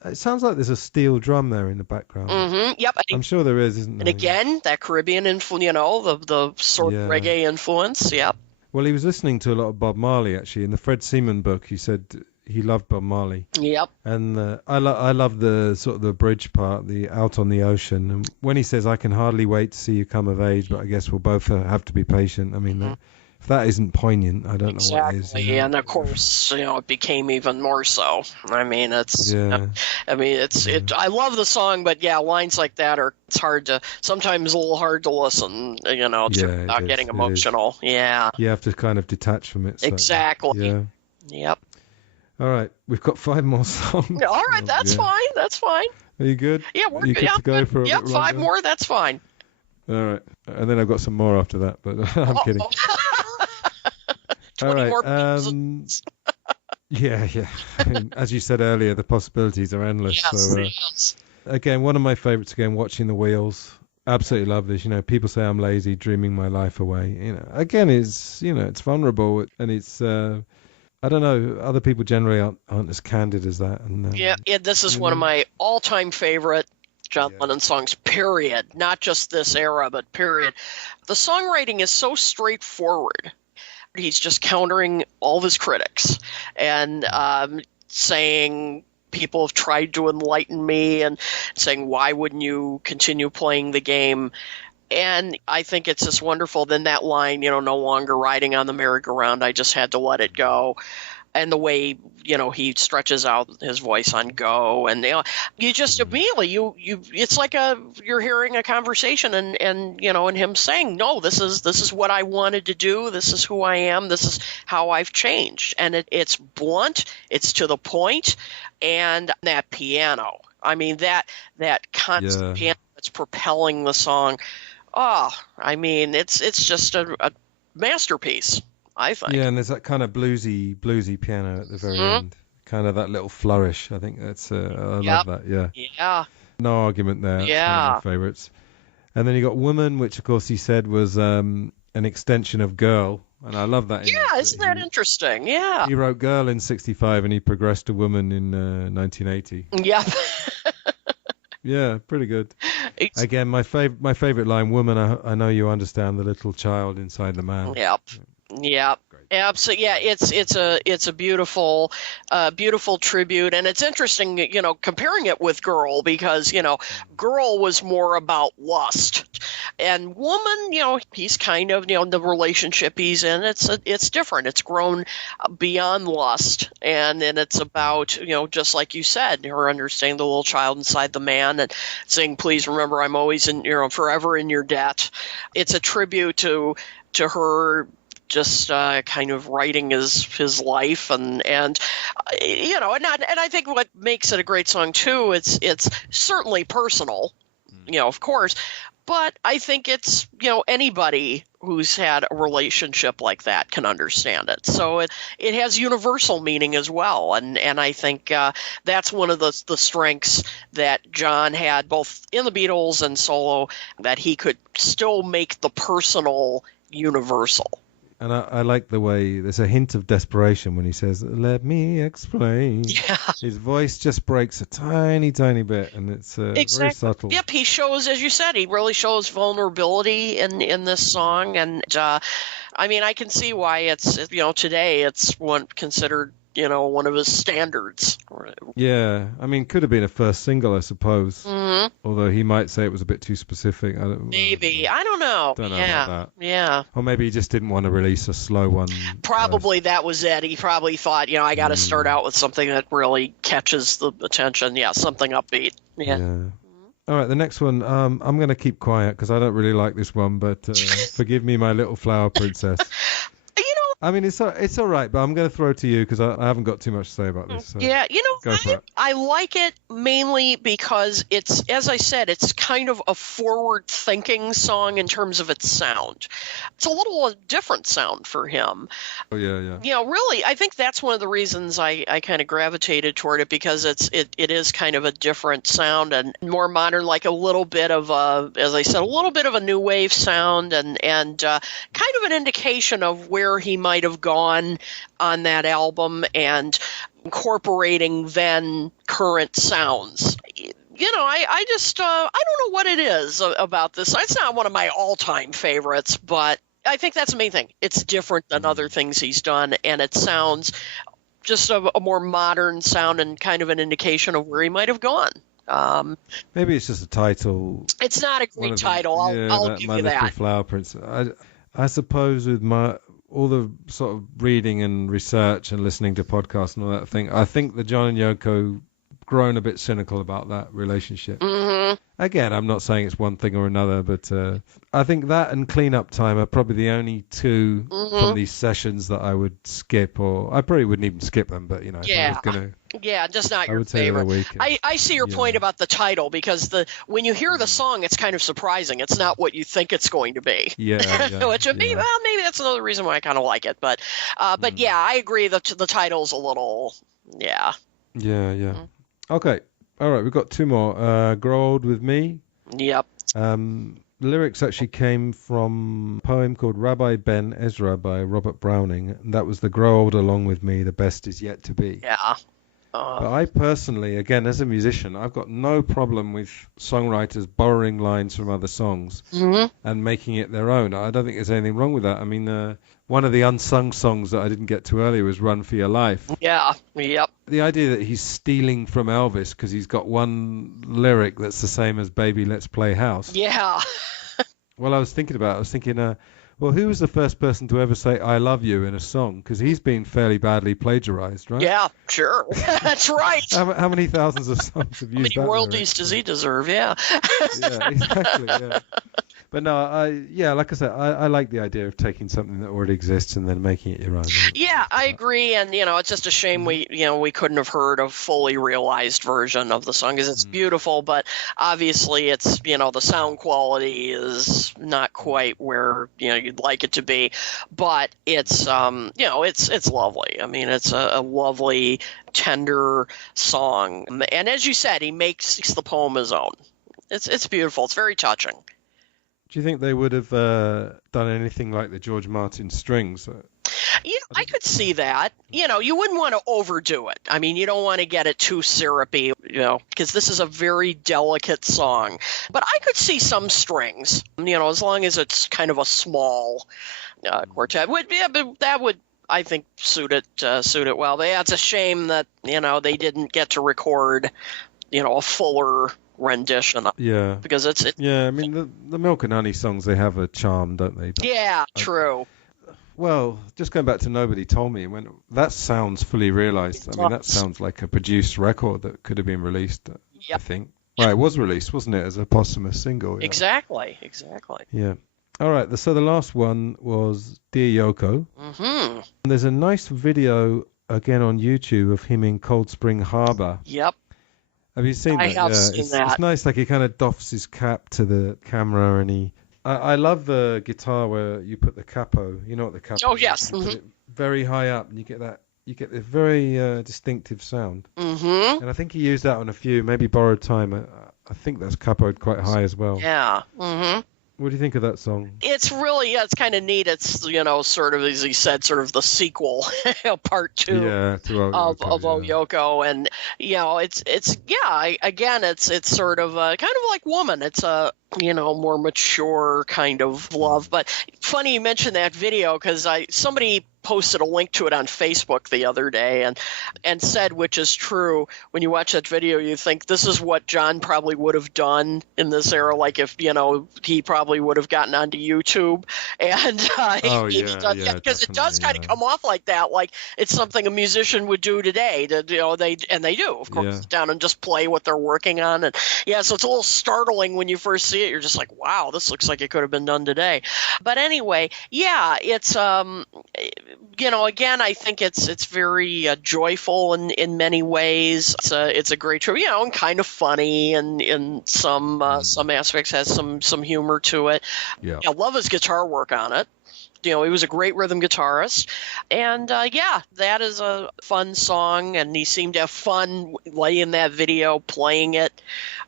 It sounds like there's a steel drum there in the background. Mm-hmm. Yep. I'm sure there is, isn't there? And again, that Caribbean influence, the sort of reggae influence. Yep. Well, he was listening to a lot of Bob Marley, actually. In the Fred Seaman book, he said he loved Bob Marley. Yep. And I love the sort of the bridge part, the Out on the Ocean. And when he says, "I can hardly wait to see you come of age, but I guess we'll both have to be patient." I mean, if that isn't poignant, I don't know what is. Exactly, and of course, it became even more so. I mean, it's. Yeah. I love the song, but yeah, lines like that sometimes a little hard to listen. Without getting emotional. Yeah. You have to kind of detach from it. Exactly. Yeah. Yep. All right, we've got 5 more songs. All right, that's fine. That's fine. Are you good? Yeah, we're good. To go for a bit 5 more. That's fine. All right, and then I've got some more after that, but I'm kidding. 20 more Yeah. I mean, as you said earlier, the possibilities are endless. Yes, yes. Again, one of my favorites. Again, Watching the Wheels. Absolutely love this. People say I'm lazy, dreaming my life away. Again, it's vulnerable, and it's. I don't know. Other people generally aren't as candid as that. And yeah. This is one of my all-time favorite John Lennon songs. Period. Not just this era, but period. The songwriting is so straightforward. He's just countering all of his critics and saying people have tried to enlighten me, and saying, why wouldn't you continue playing the game? And I think it's just wonderful. Then that line, no longer riding on the merry-go-round, I just had to let it go. And the way, he stretches out his voice on go, and you just immediately it's like you're hearing a conversation, and him saying, no, this is what I wanted to do, this is who I am, this is how I've changed, and it's blunt, it's to the point, and that piano, I mean that constant piano that's propelling the song. Oh, I mean, it's just a masterpiece, I think. Yeah, and there's that kind of bluesy piano at the very end. Kind of that little flourish. I think that's, I love that, yeah. Yeah. No argument there. Yeah. It's one of my favorites. And then you got Woman, which of course he said was an extension of Girl. And I love that. Yeah, isn't that interesting? Yeah. He wrote Girl in 1965 and he progressed to Woman in 1980. Yep. Yeah, pretty good. Again, my favorite line, "Woman, I know you understand the little child inside the man." Yep. Absolutely. Yeah, it's a beautiful tribute, and it's interesting, comparing it with Girl, because Girl was more about lust, and Woman, he's kind of the relationship he's in. It's different. It's grown beyond lust, and then it's about just like you said, her understanding the little child inside the man, and saying, "Please remember, I'm always forever in your debt." It's a tribute to her. Just kind of writing his life, and I think what makes it a great song too, it's certainly personal, of course, but I think it's anybody who's had a relationship like that can understand it. So it has universal meaning as well, and I think that's one of the strengths that John had both in the Beatles and solo, that he could still make the personal universal. And I like the way there's a hint of desperation when he says, "Let me explain." Yeah. His voice just breaks a tiny, tiny bit, and it's very subtle. Yep, he shows, as you said, he really shows vulnerability in this song. And, I mean, I can see why it's, today it's considered one of his standards. Yeah, I mean, could have been a first single, I suppose. Mm-hmm. Although he might say it was a bit too specific. Maybe. I don't know. Don't know yeah. about that. Yeah. Or maybe he just didn't want to release a slow one. Probably that was it. He probably thought, I got to start out with something that really catches the attention. Yeah, something upbeat. Yeah. All right, the next one. I'm going to keep quiet because I don't really like this one, but forgive me, my little flower princess. I mean, it's all right, but I'm going to throw it to you because I haven't got too much to say about this. So yeah, go for it. I like it mainly because it's, as I said, it's kind of a forward-thinking song in terms of its sound. It's a little different sound for him. Oh, yeah. Really, I think that's one of the reasons I kind of gravitated toward it, because it is kind of a different sound and more modern, like a little bit of as I said, a little bit of a new wave sound and kind of an indication of where he might have gone on that album and incorporating then current sounds. I just I don't know what it is about this. It's not one of my all-time favorites, but I think that's the main thing. It's different than other things he's done, and it sounds just a more modern sound and kind of an indication of where he might have gone. Maybe it's just a title. It's not a great title. I'll give you that. Flower Prince. I suppose with all the sort of reading and research and listening to podcasts and all that thing, I think that John and Yoko grown a bit cynical about that relationship. Mm-hmm. Again, I'm not saying it's one thing or another, but I think that and Clean Up Time are probably the only two from these sessions that I would skip, or I probably wouldn't even skip them, but if I was going to... Yeah, just not your favorite. I see your point about the title, because when you hear the song, it's kind of surprising. It's not what you think it's going to be. Yeah. Which would be, well, maybe that's another reason why I kind of like it. But yeah, I agree that the title's a little, yeah. Yeah. Okay. All right, we've got two more. Grow Old With Me. Yep. The lyrics actually came from a poem called Rabbi Ben Ezra by Robert Browning. And that was the Grow Old Along With Me, the best is yet to be. Yeah. But I personally, again, as a musician, I've got no problem with songwriters borrowing lines from other songs and making it their own. I don't think there's anything wrong with that. I mean, one of the unsung songs that I didn't get to earlier was Run For Your Life. Yeah, yep. The idea that he's stealing from Elvis because he's got one lyric that's the same as Baby Let's Play House. Yeah. Well, I was thinking, well, who was the first person to ever say I love you in a song? Because he's been fairly badly plagiarized, right? Yeah, sure. That's right. How many thousands of songs have used that? How many royalties does he deserve? Yeah. Yeah, exactly, yeah. But no, like I said, I like the idea of taking something that already exists and then making it your own. Yeah, I agree, and it's just a shame we couldn't have heard a fully realized version of the song, because it's beautiful, but obviously it's the sound quality is not quite where you'd like it to be, but it's it's lovely. I mean, it's a lovely, tender song, and as you said, he makes the poem his own. It's beautiful. It's very touching. Do you think they would have done anything like the George Martin strings? I could see that. You wouldn't want to overdo it. I mean, you don't want to get it too syrupy, because this is a very delicate song. But I could see some strings, as long as it's kind of a small quartet. That would, I think, suit it well. It's a shame that, they didn't get to record, a fuller rendition. Yeah. Because it's yeah, I mean, the Milk and Honey songs, they have a charm, don't they? Yeah, true. Well, just going back to Nobody Told Me, that sounds fully realized. I mean, that sounds like a produced record that could have been released, I think. Well, it was released, wasn't it, as a posthumous single? Yeah. Exactly. Yeah. All right, so the last one was Dear Yoko. Mm-hmm. And there's a nice video, again, on YouTube of him in Cold Spring Harbor. Yep. Have you seen that? I have seen that. It's nice, like he kind of doffs his cap to the camera, and I love the guitar where you put the capo. You know what the capo is? Oh, yes. You put it very high up, and you get this very distinctive sound. Mm-hmm. And I think he used that on a few, maybe Borrowed Time. I think that's capoed quite high as well. Yeah. Mm-hmm. What do you think of that song? It's really, it's kind of neat. It's, sort of, as he said, sort of the sequel, part two of Oh Yoko. And, again, it's sort of kind of like Woman. It's a, more mature kind of love. But funny you mentioned that video, because somebody posted a link to it on Facebook the other day and said, which is true, when you watch that video, you think this is what John probably would have done in this era, like if, he probably would have gotten onto YouTube and because it does kind of come off like that, like it's something a musician would do today. They do, of course, sit down and just play what they're working on. And so it's a little startling when you first see it. You're just like, wow, this looks like it could have been done today. But anyway, it's again, I think it's very joyful in many ways. It's a great trip, and kind of funny, and in some aspects has some humor to it. Yeah, I love his guitar work on it. He was a great rhythm guitarist, and that is a fun song, and he seemed to have fun laying that video, playing it.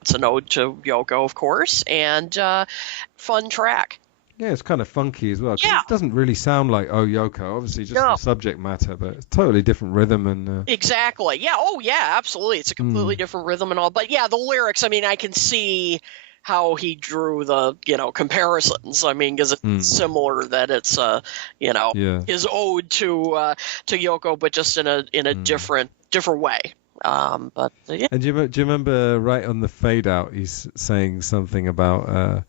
It's an ode to Yoko, of course, and fun track. Yeah, it's kind of funky as well. Yeah. It doesn't really sound like Yoko, obviously just the subject matter, but it's totally different rhythm. And Exactly. Yeah, absolutely. It's a completely different rhythm and all. But yeah, the lyrics, I can see how he drew the, comparisons. Because it's similar that it's, his ode to Yoko, but just in a different way. And do you remember right on the fade out, he's saying something about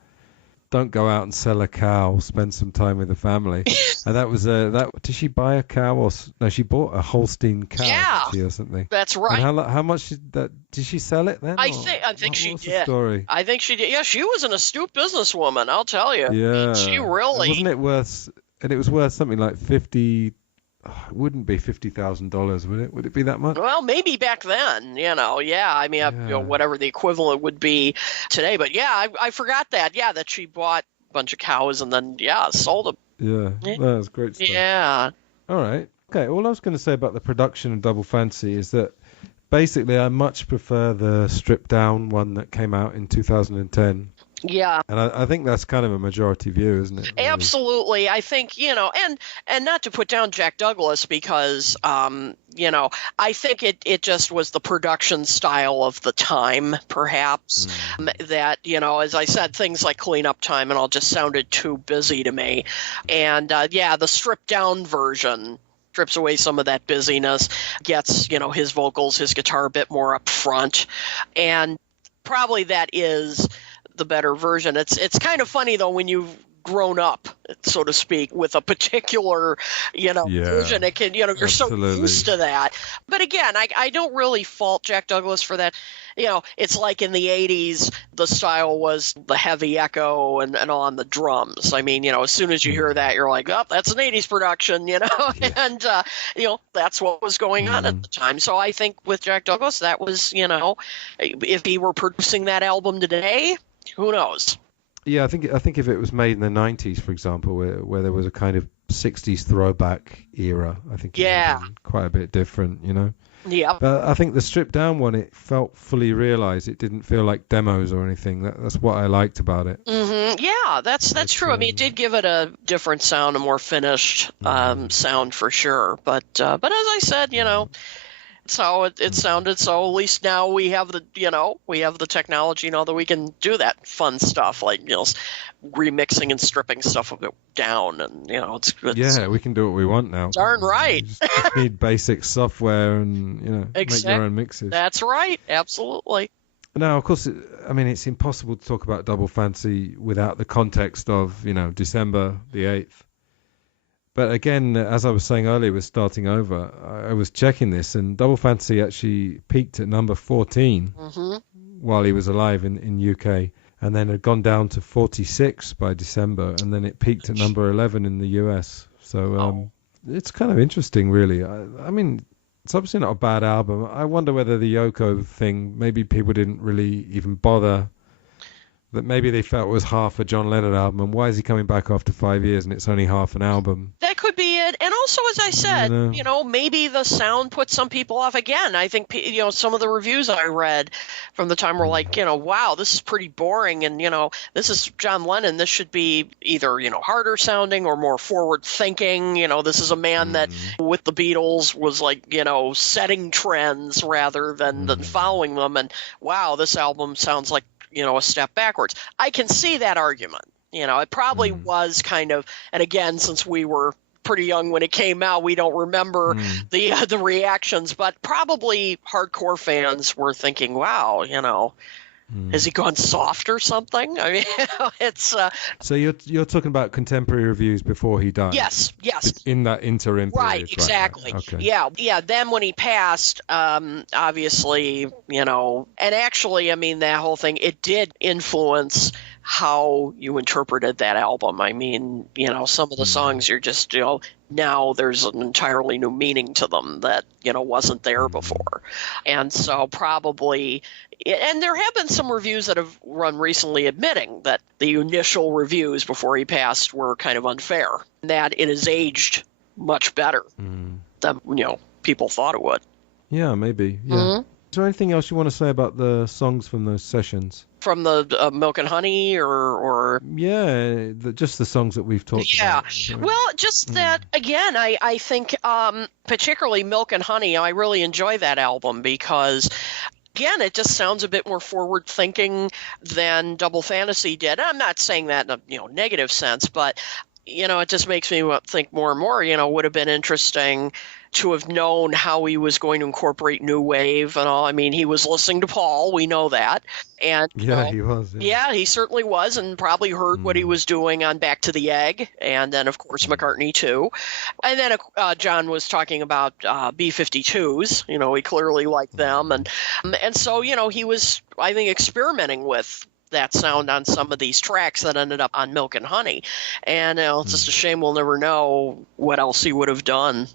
don't go out and sell a cow, spend some time with the family. And that was did she buy a cow or no? She bought a Holstein cow or something. That's right. And how much did she sell it then? I think she did. The story? I think she did. Yeah, she was an astute businesswoman, I'll tell you. Yeah, she really wasn't it worth. And it was worth something like $50,000. It wouldn't be $50,000, would it? Would it be that much? Well, maybe back then, whatever the equivalent would be today. But I forgot that. Yeah, that she bought a bunch of cows and then sold them. Yeah, that was great stuff. Yeah. All right. Okay. All I was going to say about the production of Double Fantasy is that basically I much prefer the stripped down one that came out in 2010. Yeah. And I think that's kind of a majority view, isn't it? Really? Absolutely. I think, and not to put down Jack Douglas because, I think it just was the production style of the time, perhaps, that, as I said, things like Cleanup Time and all just sounded too busy to me. And, the stripped down version strips away some of that busyness, gets, his vocals, his guitar a bit more up front. And probably that is the better version. It's kind of funny though when you've grown up, so to speak, with a particular version. It can you're absolutely. So used to that. But again, I don't really fault Jack Douglas for that. It's like in the 80s the style was the heavy echo and on the drums. As soon as you hear that you're like, oh, that's an 80s production, and that's what was going on at the time. So I think with Jack Douglas that was, if he were producing that album today, who knows? Yeah, I think if it was made in the 90s, for example, where there was a kind of 60s throwback era, I think it would have been quite a bit different, Yeah. But I think the stripped down one, it felt fully realized. It didn't feel like demos or anything. That's what I liked about it. Mm-hmm. Yeah, that's true. It did give it a different sound, a more finished sound for sure. But as I said, it's how it sounded. So at least now we have the technology, that we can do that fun stuff like remixing and stripping stuff of it down, and it's we can do what we want now. Darn right. You just need basic software and make your own mixes. That's right, absolutely. Now, of course, it's impossible to talk about Double Fantasy without the context of December the 8th. But again, as I was saying earlier, with Starting Over, I was checking this, and Double Fantasy actually peaked at number 14 while he was alive in UK, and then had gone down to 46 by December, and then it peaked at number 11 in the US. So it's kind of interesting, really. It's obviously not a bad album. I wonder whether the Yoko thing, maybe people didn't really even bother. That maybe they felt it was half a John Lennon album, and why is he coming back after 5 years and it's only half an album? That could be it. And also, as I said, maybe the sound put some people off again. I think, some of the reviews I read from the time were like, wow, this is pretty boring. And, this is John Lennon. This should be either, harder sounding or more forward thinking. This is a man that with the Beatles was like, setting trends rather than following them. And wow, this album sounds like, a step backwards. I can see that argument. It probably was kind of, and again, since we were pretty young when it came out. We don't remember the reactions, but probably hardcore fans were thinking, wow, has he gone soft or something? I mean, it's... So you're talking about contemporary reviews before he died? Yes. In that interim period. Right, exactly. Right. Okay. Yeah. Then when he passed, obviously, and actually, I mean, that whole thing, it did influence how you interpreted that album. I mean, some of the songs you're just, now there's an entirely new meaning to them that, wasn't there before. And so probably, and there have been some reviews that have run recently admitting that the initial reviews before he passed were kind of unfair, that it has aged much better than, people thought it would. Yeah, maybe. Yeah. Mm-hmm. Is there anything else you want to say about the songs from those sessions? From the Milk and Honey or... Yeah, just the songs that we've talked about. Yeah, well, just that, again, I think particularly Milk and Honey, I really enjoy that album because... Again, it just sounds a bit more forward-thinking than Double Fantasy did. I'm not saying that in a negative sense, but it just makes me think more and more. Would have been interesting to have known how he was going to incorporate new wave and all. I mean, he was listening to Paul. We know that, and yeah, he was. Yeah, he certainly was, and probably heard what he was doing on Back to the Egg, and then of course McCartney too. And then John was talking about B-52s. He clearly liked them, and so he was, I think, experimenting with that sound on some of these tracks that ended up on Milk and Honey. And it's just a shame we'll never know what else he would have done.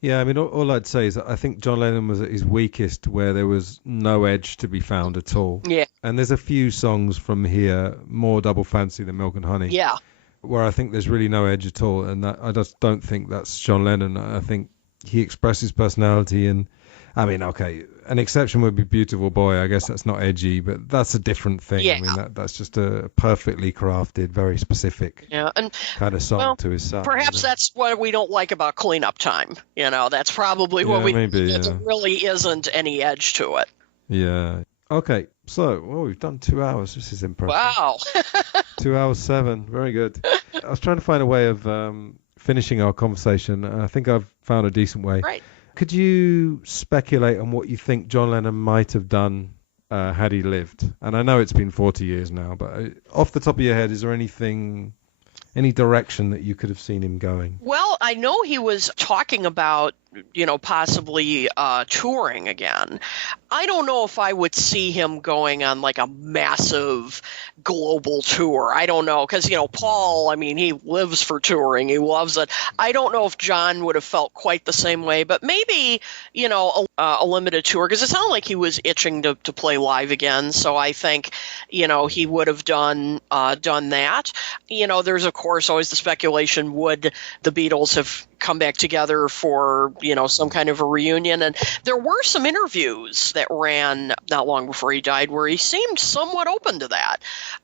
Yeah, I mean, all I'd say is that I think John Lennon was at his weakest where there was no edge to be found at all. Yeah. And there's a few songs from here, more Double Fantasy than Milk and Honey. Yeah. Where I think there's really no edge at all. And I just don't think that's John Lennon. I think he expressed his personality and, I mean, okay, an exception would be Beautiful Boy. I guess that's not edgy, but that's a different thing. Yeah. I mean, that's just a perfectly crafted, very specific kind of song to his sound. Perhaps that's what we don't like about Cleanup Time. That's probably what there really isn't any edge to it. Yeah. Okay, so, we've done 2 hours. This is impressive. Wow. 2 hours 7. Very good. I was trying to find a way of finishing our conversation. I think I've found a decent way. Right. Could you speculate on what you think John Lennon might have done had he lived? And I know it's been 40 years now, but off the top of your head, is there any direction that you could have seen him going? Well, I know he was talking about, possibly touring again. I don't know if I would see him going on like a massive global tour. I don't know, because, Paul, I mean, he lives for touring. He loves it. I don't know if John would have felt quite the same way, but maybe, a limited tour, because it sounded like he was itching to play live again. So I think, he would have done that. There's, of course, always the speculation, would the Beatles have come back together for, some kind of a reunion? And there were some interviews that ran not long before he died where he seemed somewhat open to that.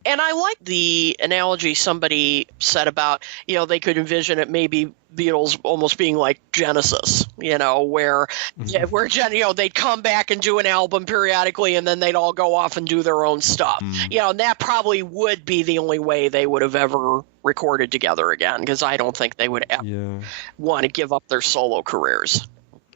And I like the analogy somebody said about, they could envision it maybe Beatles almost being like Genesis, where they'd come back and do an album periodically and then they'd all go off and do their own stuff. And that probably would be the only way they would have ever recorded together again, because I don't think they would ever want to give up their solo careers.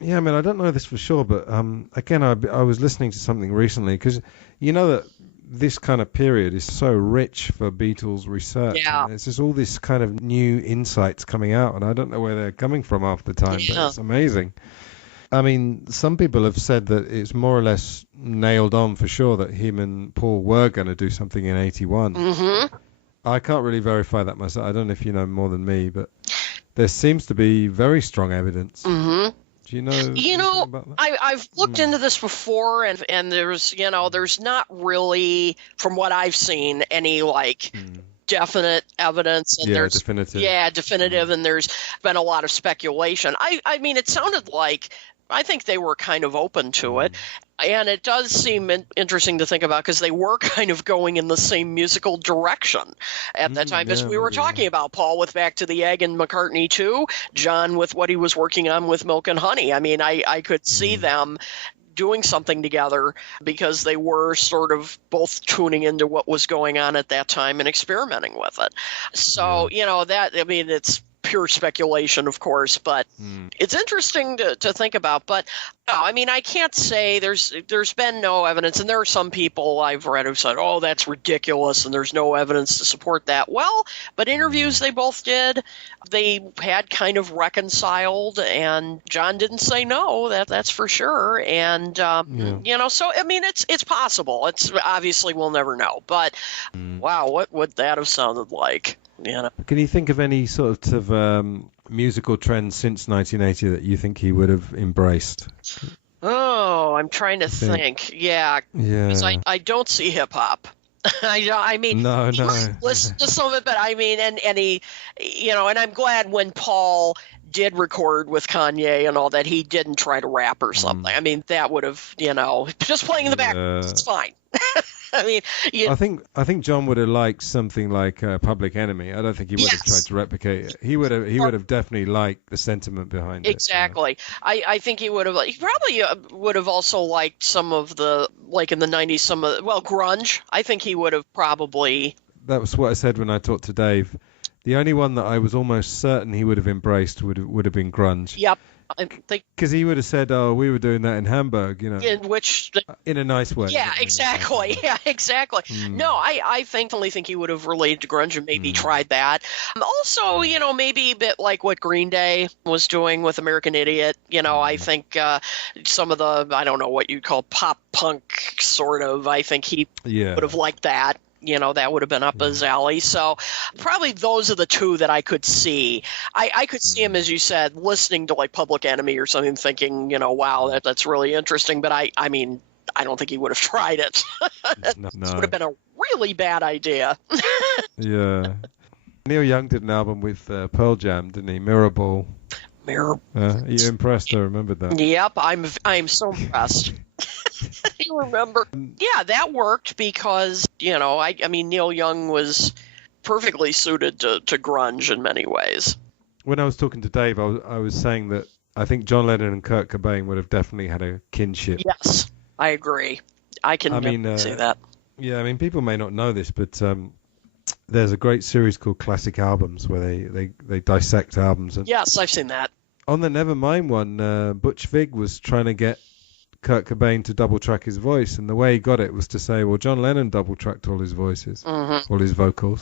Yeah, I mean, I don't know this for sure, but again, I was listening to something recently, because that this kind of period is so rich for Beatles research. Yeah. There's just all this kind of new insights coming out, and I don't know where they're coming from half the time, but it's amazing. I mean, some people have said that it's more or less nailed on for sure that him and Paul were going to do something in 81. Mm-hmm. I can't really verify that myself. I don't know if you know more than me, but there seems to be very strong evidence. Mm-hmm. Do you know about that? I've looked into this before, and there's there's not really, from what I've seen, any definite evidence. And there's definitive, and there's been a lot of speculation. I mean, it sounded like, I think they were kind of open to it. And it does seem interesting to think about, because they were kind of going in the same musical direction at that time as we were talking about. Paul with Back to the Egg and McCartney too, John with what he was working on with Milk and Honey. I mean, I could see them doing something together, because they were sort of both tuning into what was going on at that time and experimenting with it. So, it's pure speculation, of course, but it's interesting to think about. But no, I mean, I can't say there's been no evidence, and there are some people I've read who said, "Oh, that's ridiculous," and there's no evidence to support that. Well, but interviews they both did, they had kind of reconciled, and John didn't say no. That's for sure. And you know, so I mean, it's possible. It's obviously we'll never know, but wow, what would that have sounded like? You know? Can you think of any sort of musical trends since 1980 that you think he would have embraced? Oh, I'm trying to think. Yeah. 'Cause I don't see hip hop. I mean, no. He might listen to some of it, but I mean, and he, you know, and I'm glad when Paul did record with Kanye and all that, he didn't try to rap or something. I mean, that would have, you know, just playing in the background, it's fine. I mean, I think John would have liked something like Public Enemy. I don't think he would have tried to replicate it. He would have definitely liked the sentiment behind it. Exactly. I think he would have. He probably would have also liked some of the, like in the 90s, grunge. I think he would have probably. That was what I said when I talked to Dave. The only one that I was almost certain he would have embraced would have been grunge. Yep. Because he would have said, "Oh, we were doing that in Hamburg," you know, in a nice way. Yeah, exactly. Yeah, exactly. No, I thankfully think he would have related to grunge and maybe tried that. Also, you know, maybe a bit like what Green Day was doing with American Idiot. You know, I think some of the, I don't know what you'd call pop punk sort of. I think he would have liked that. You know, that would have been up his alley. So probably those are the two that I could see. I could see him, as you said, listening to like Public Enemy or something, thinking, you know, wow, that's really interesting. But I mean, I don't think he would have tried it. No. This would have been a really bad idea. Yeah. Neil Young did an album with Pearl Jam, didn't he? Mirrorball. Are you impressed? I remembered that. Yep, I'm so impressed. You remember? Yeah, that worked because, you know, I mean, Neil Young was perfectly suited to grunge in many ways. When I was talking to Dave, I was saying that I think John Lennon and Kurt Cobain would have definitely had a kinship. Yes, I agree. I can see that. Yeah, I mean, people may not know this, but there's a great series called Classic Albums where they dissect albums. And yes, I've seen that. On the Nevermind one, Butch Vig was trying to get Kurt Cobain to double track his voice, and the way he got it was to say, well, John Lennon double tracked all his voices, all his vocals.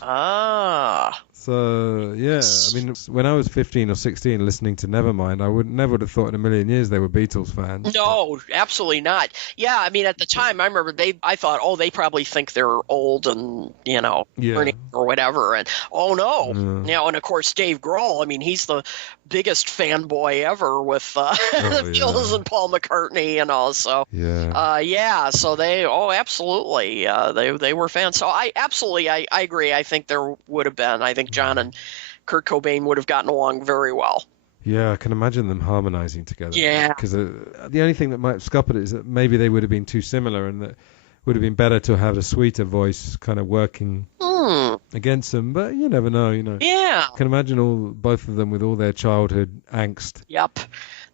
So yeah, I mean, when I was 15 or 16 listening to Nevermind, I never would have thought in a million years they were Beatles fans. No, absolutely not. Yeah, I mean, at the time, I remember I thought, oh, they probably think they're old and, you know, or whatever, and oh no, you know, and of course Dave Grohl, I mean, he's the biggest fanboy ever with the Beatles and Paul McCartney and all. So so they absolutely they were fans. So I agree. I think there would have been. I think John and Kurt Cobain would have gotten along very well. Yeah, I can imagine them harmonizing together. Yeah. Because the only thing that might have scuppered it is that maybe they would have been too similar, and that it would have been better to have a sweeter voice kind of working against them. But you never know, you know. Yeah. I can imagine both of them with all their childhood angst. Yep.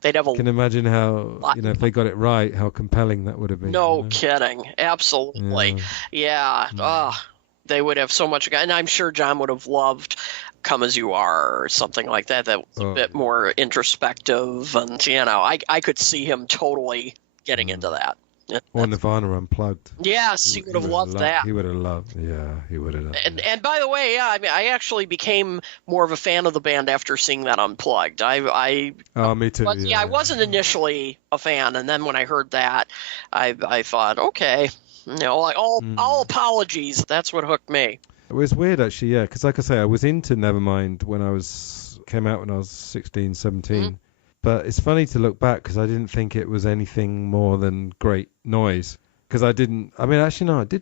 They'd have can imagine how, you know, if they got it right, how compelling that would have been. No kidding. Absolutely. Yeah. They would have so much, and I'm sure John would have loved Come As You Are or something like that. That was a bit more introspective, and, you know, I could see him totally getting into that. Or Nirvana Unplugged. Yes, he would have loved that. He would have loved, he would have loved. And by the way, I mean, I actually became more of a fan of the band after seeing that Unplugged. Me too. I wasn't initially a fan, and then when I heard that, I thought, okay, you know, like all apologies. That's what hooked me. It was weird, actually, because like I say, I was into Nevermind when came out when I was 16, 17. But it's funny to look back because I didn't think it was anything more than great noise. Because I did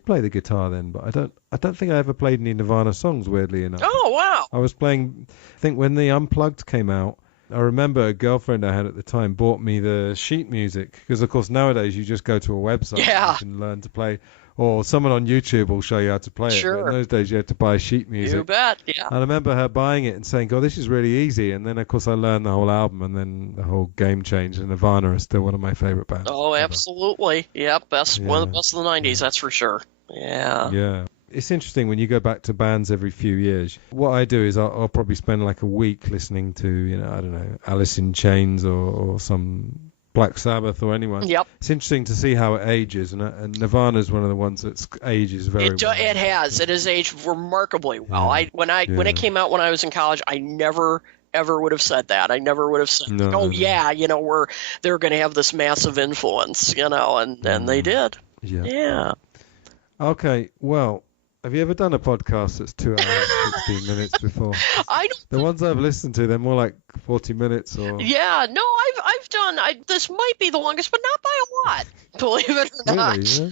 play the guitar then, but I don't think I ever played any Nirvana songs, weirdly enough. Oh, wow. I was playing, I think when the Unplugged came out, I remember a girlfriend I had at the time bought me the sheet music. Because, of course, nowadays you just go to a website and you can learn to play. Or someone on YouTube will show you how to play it. But in those days, you had to buy sheet music. You bet, yeah. And I remember her buying it and saying, "God, this is really easy." And then, of course, I learned the whole album, and then the whole game changed. And Nirvana is still one of my favorite bands. Oh, absolutely. Yep, one of the best of the 90s, that's for sure. Yeah. Yeah. it's interesting when you go back to bands every few years. What I do is I'll probably spend like a week listening to, I don't know, Alice in Chains or some Black Sabbath or anyone. Yep. It's interesting to see how it ages, and Nirvana's one of the ones that ages very well. It has aged remarkably well. Yeah. When it came out when I was in college, I never ever would have said that. I never would have said, they're going to have this massive influence, and they did. Yeah. Okay, well, have you ever done a podcast that's 2 hours and 16 minutes before? The ones I've listened to, they're more like 40 minutes or... Yeah, no, I've done... this might be the longest, but not by a lot, believe it or not. Really, yeah?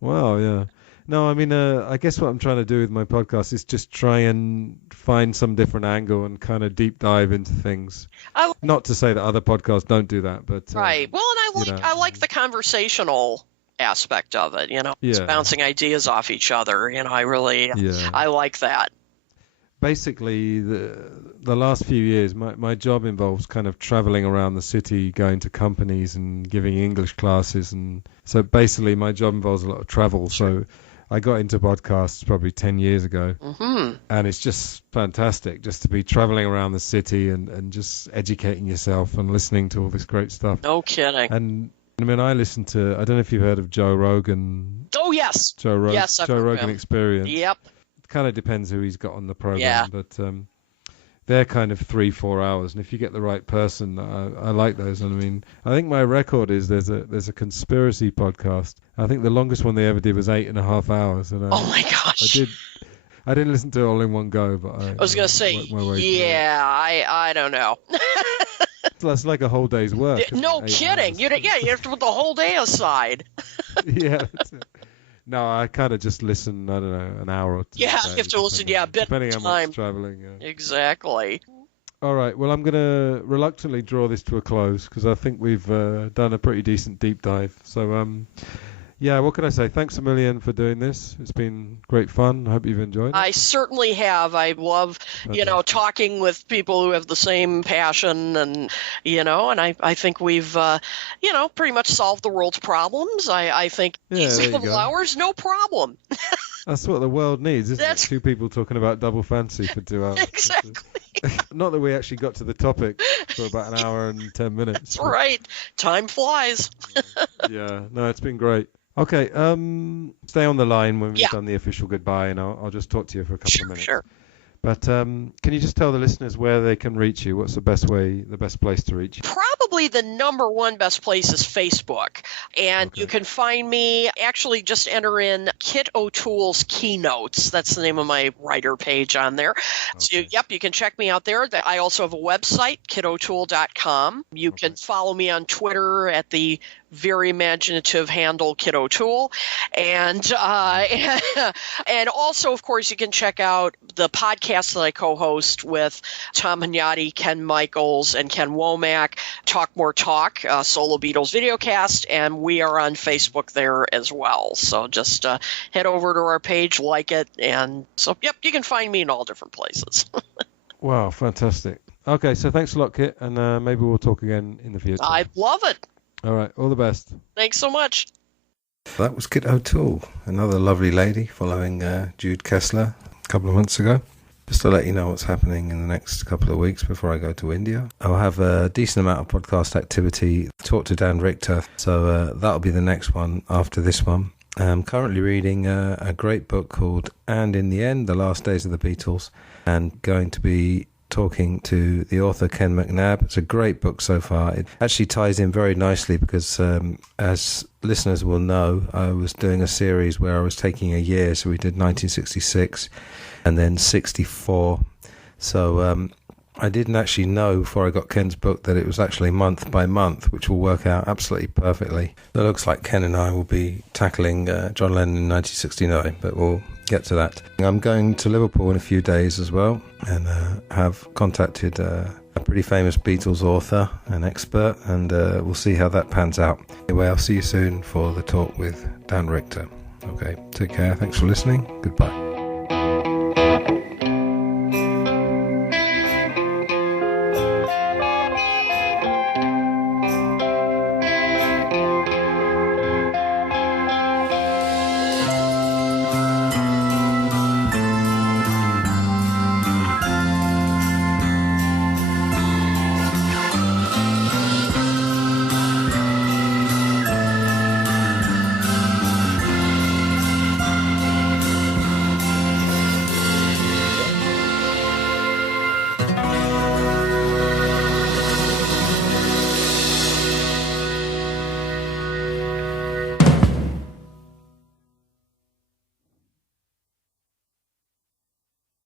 Wow, yeah. No, I mean, I guess what I'm trying to do with my podcast is just try and find some different angle and kind of deep dive into things. Not to say that other podcasts don't do that, but... right. Well, and I like the conversational aspect of it, It's bouncing ideas off each other, I really... I like that. Basically, the last few years, my job involves kind of traveling around the city, going to companies and giving English classes. And so basically my job involves a lot of travel. So I got into podcasts probably 10 years ago. Mm-hmm. And it's just fantastic just to be traveling around the city and just educating yourself and listening to all this great stuff. No kidding. And I mean, I listen to, I don't know if you've heard of Joe Rogan. Oh, yes. Joe Rogan him. Experience. Yep. Kind of depends who he's got on the program, but they're kind of 3-4 hours, and if you get the right person, I like those. And I mean, I think my record is there's a conspiracy podcast. I think the longest one they ever did was 8.5 hours. And oh my gosh! I didn't listen to it all in one go, but I was going to say, I don't know. That's like a whole day's work. No kidding. You have to put the whole day aside. Yeah. That's it. No, I kind of just listen, I don't know, an hour or two. Yeah, you have to listen, a bit depending of time. How much traveling. Yeah. Exactly. All right, well, I'm going to reluctantly draw this to a close because I think we've done a pretty decent deep dive. So, what can I say? Thanks a million for doing this. It's been great fun. I hope you've enjoyed it. I certainly have. I love, talking with people who have the same passion and I think we've, pretty much solved the world's problems. I think easy couple hours, no problem. That's what the world needs, isn't it? Two people talking about double fantasy for 2 hours. Exactly. Not that we actually got to the topic for about an hour and 10 minutes. That's right. Time flies. Yeah. No, it's been great. Okay, stay on the line when we've done the official goodbye, and I'll just talk to you for a couple of minutes. Sure. But can you just tell the listeners where they can reach you? What's the best place to reach you? Probably the number one best place is Facebook. And you can find me, actually just enter in Kit O'Toole's Keynotes. That's the name of my writer page on there. Okay. So, you can check me out there. I also have a website, kitotoole.com. You can follow me on Twitter at the very imaginative handle Kit O'Toole. And also, of course, you can check out the podcast that I co-host with Tom Hagnotti, Ken Michaels, and Ken Womack, Talk More Talk, Solo Beatles Videocast, and we are on Facebook there as well. So just head over to our page, like it, and so, you can find me in all different places. Wow, fantastic. Okay, so thanks a lot, Kit, and maybe we'll talk again in the future. I love it. All right, all the best. Thanks so much. That was Kit O'Toole, another lovely lady following Jude Kessler a couple of months ago. Just to let you know what's happening in the next couple of weeks before I go to India. I'll have a decent amount of podcast activity, talk to Dan Richter, so that'll be the next one after this one. I'm currently reading a great book called And in the End, The Last Days of the Beatles, and going to be talking to the author Ken McNabb. It's a great book so far. It actually ties in very nicely because as listeners will know, I was doing a series where I was taking a year, so we did 1966 and then 64. So I didn't actually know before I got Ken's book that it was actually month by month, which will work out absolutely perfectly. It looks like Ken and I will be tackling John Lennon in 1969, but we'll get to that. I'm going to Liverpool in a few days as well, and have contacted a pretty famous Beatles author, an expert, and we'll see how that pans out. Anyway, I'll see you soon for the talk with Dan Richter. Okay, take care. Thanks for listening. Goodbye.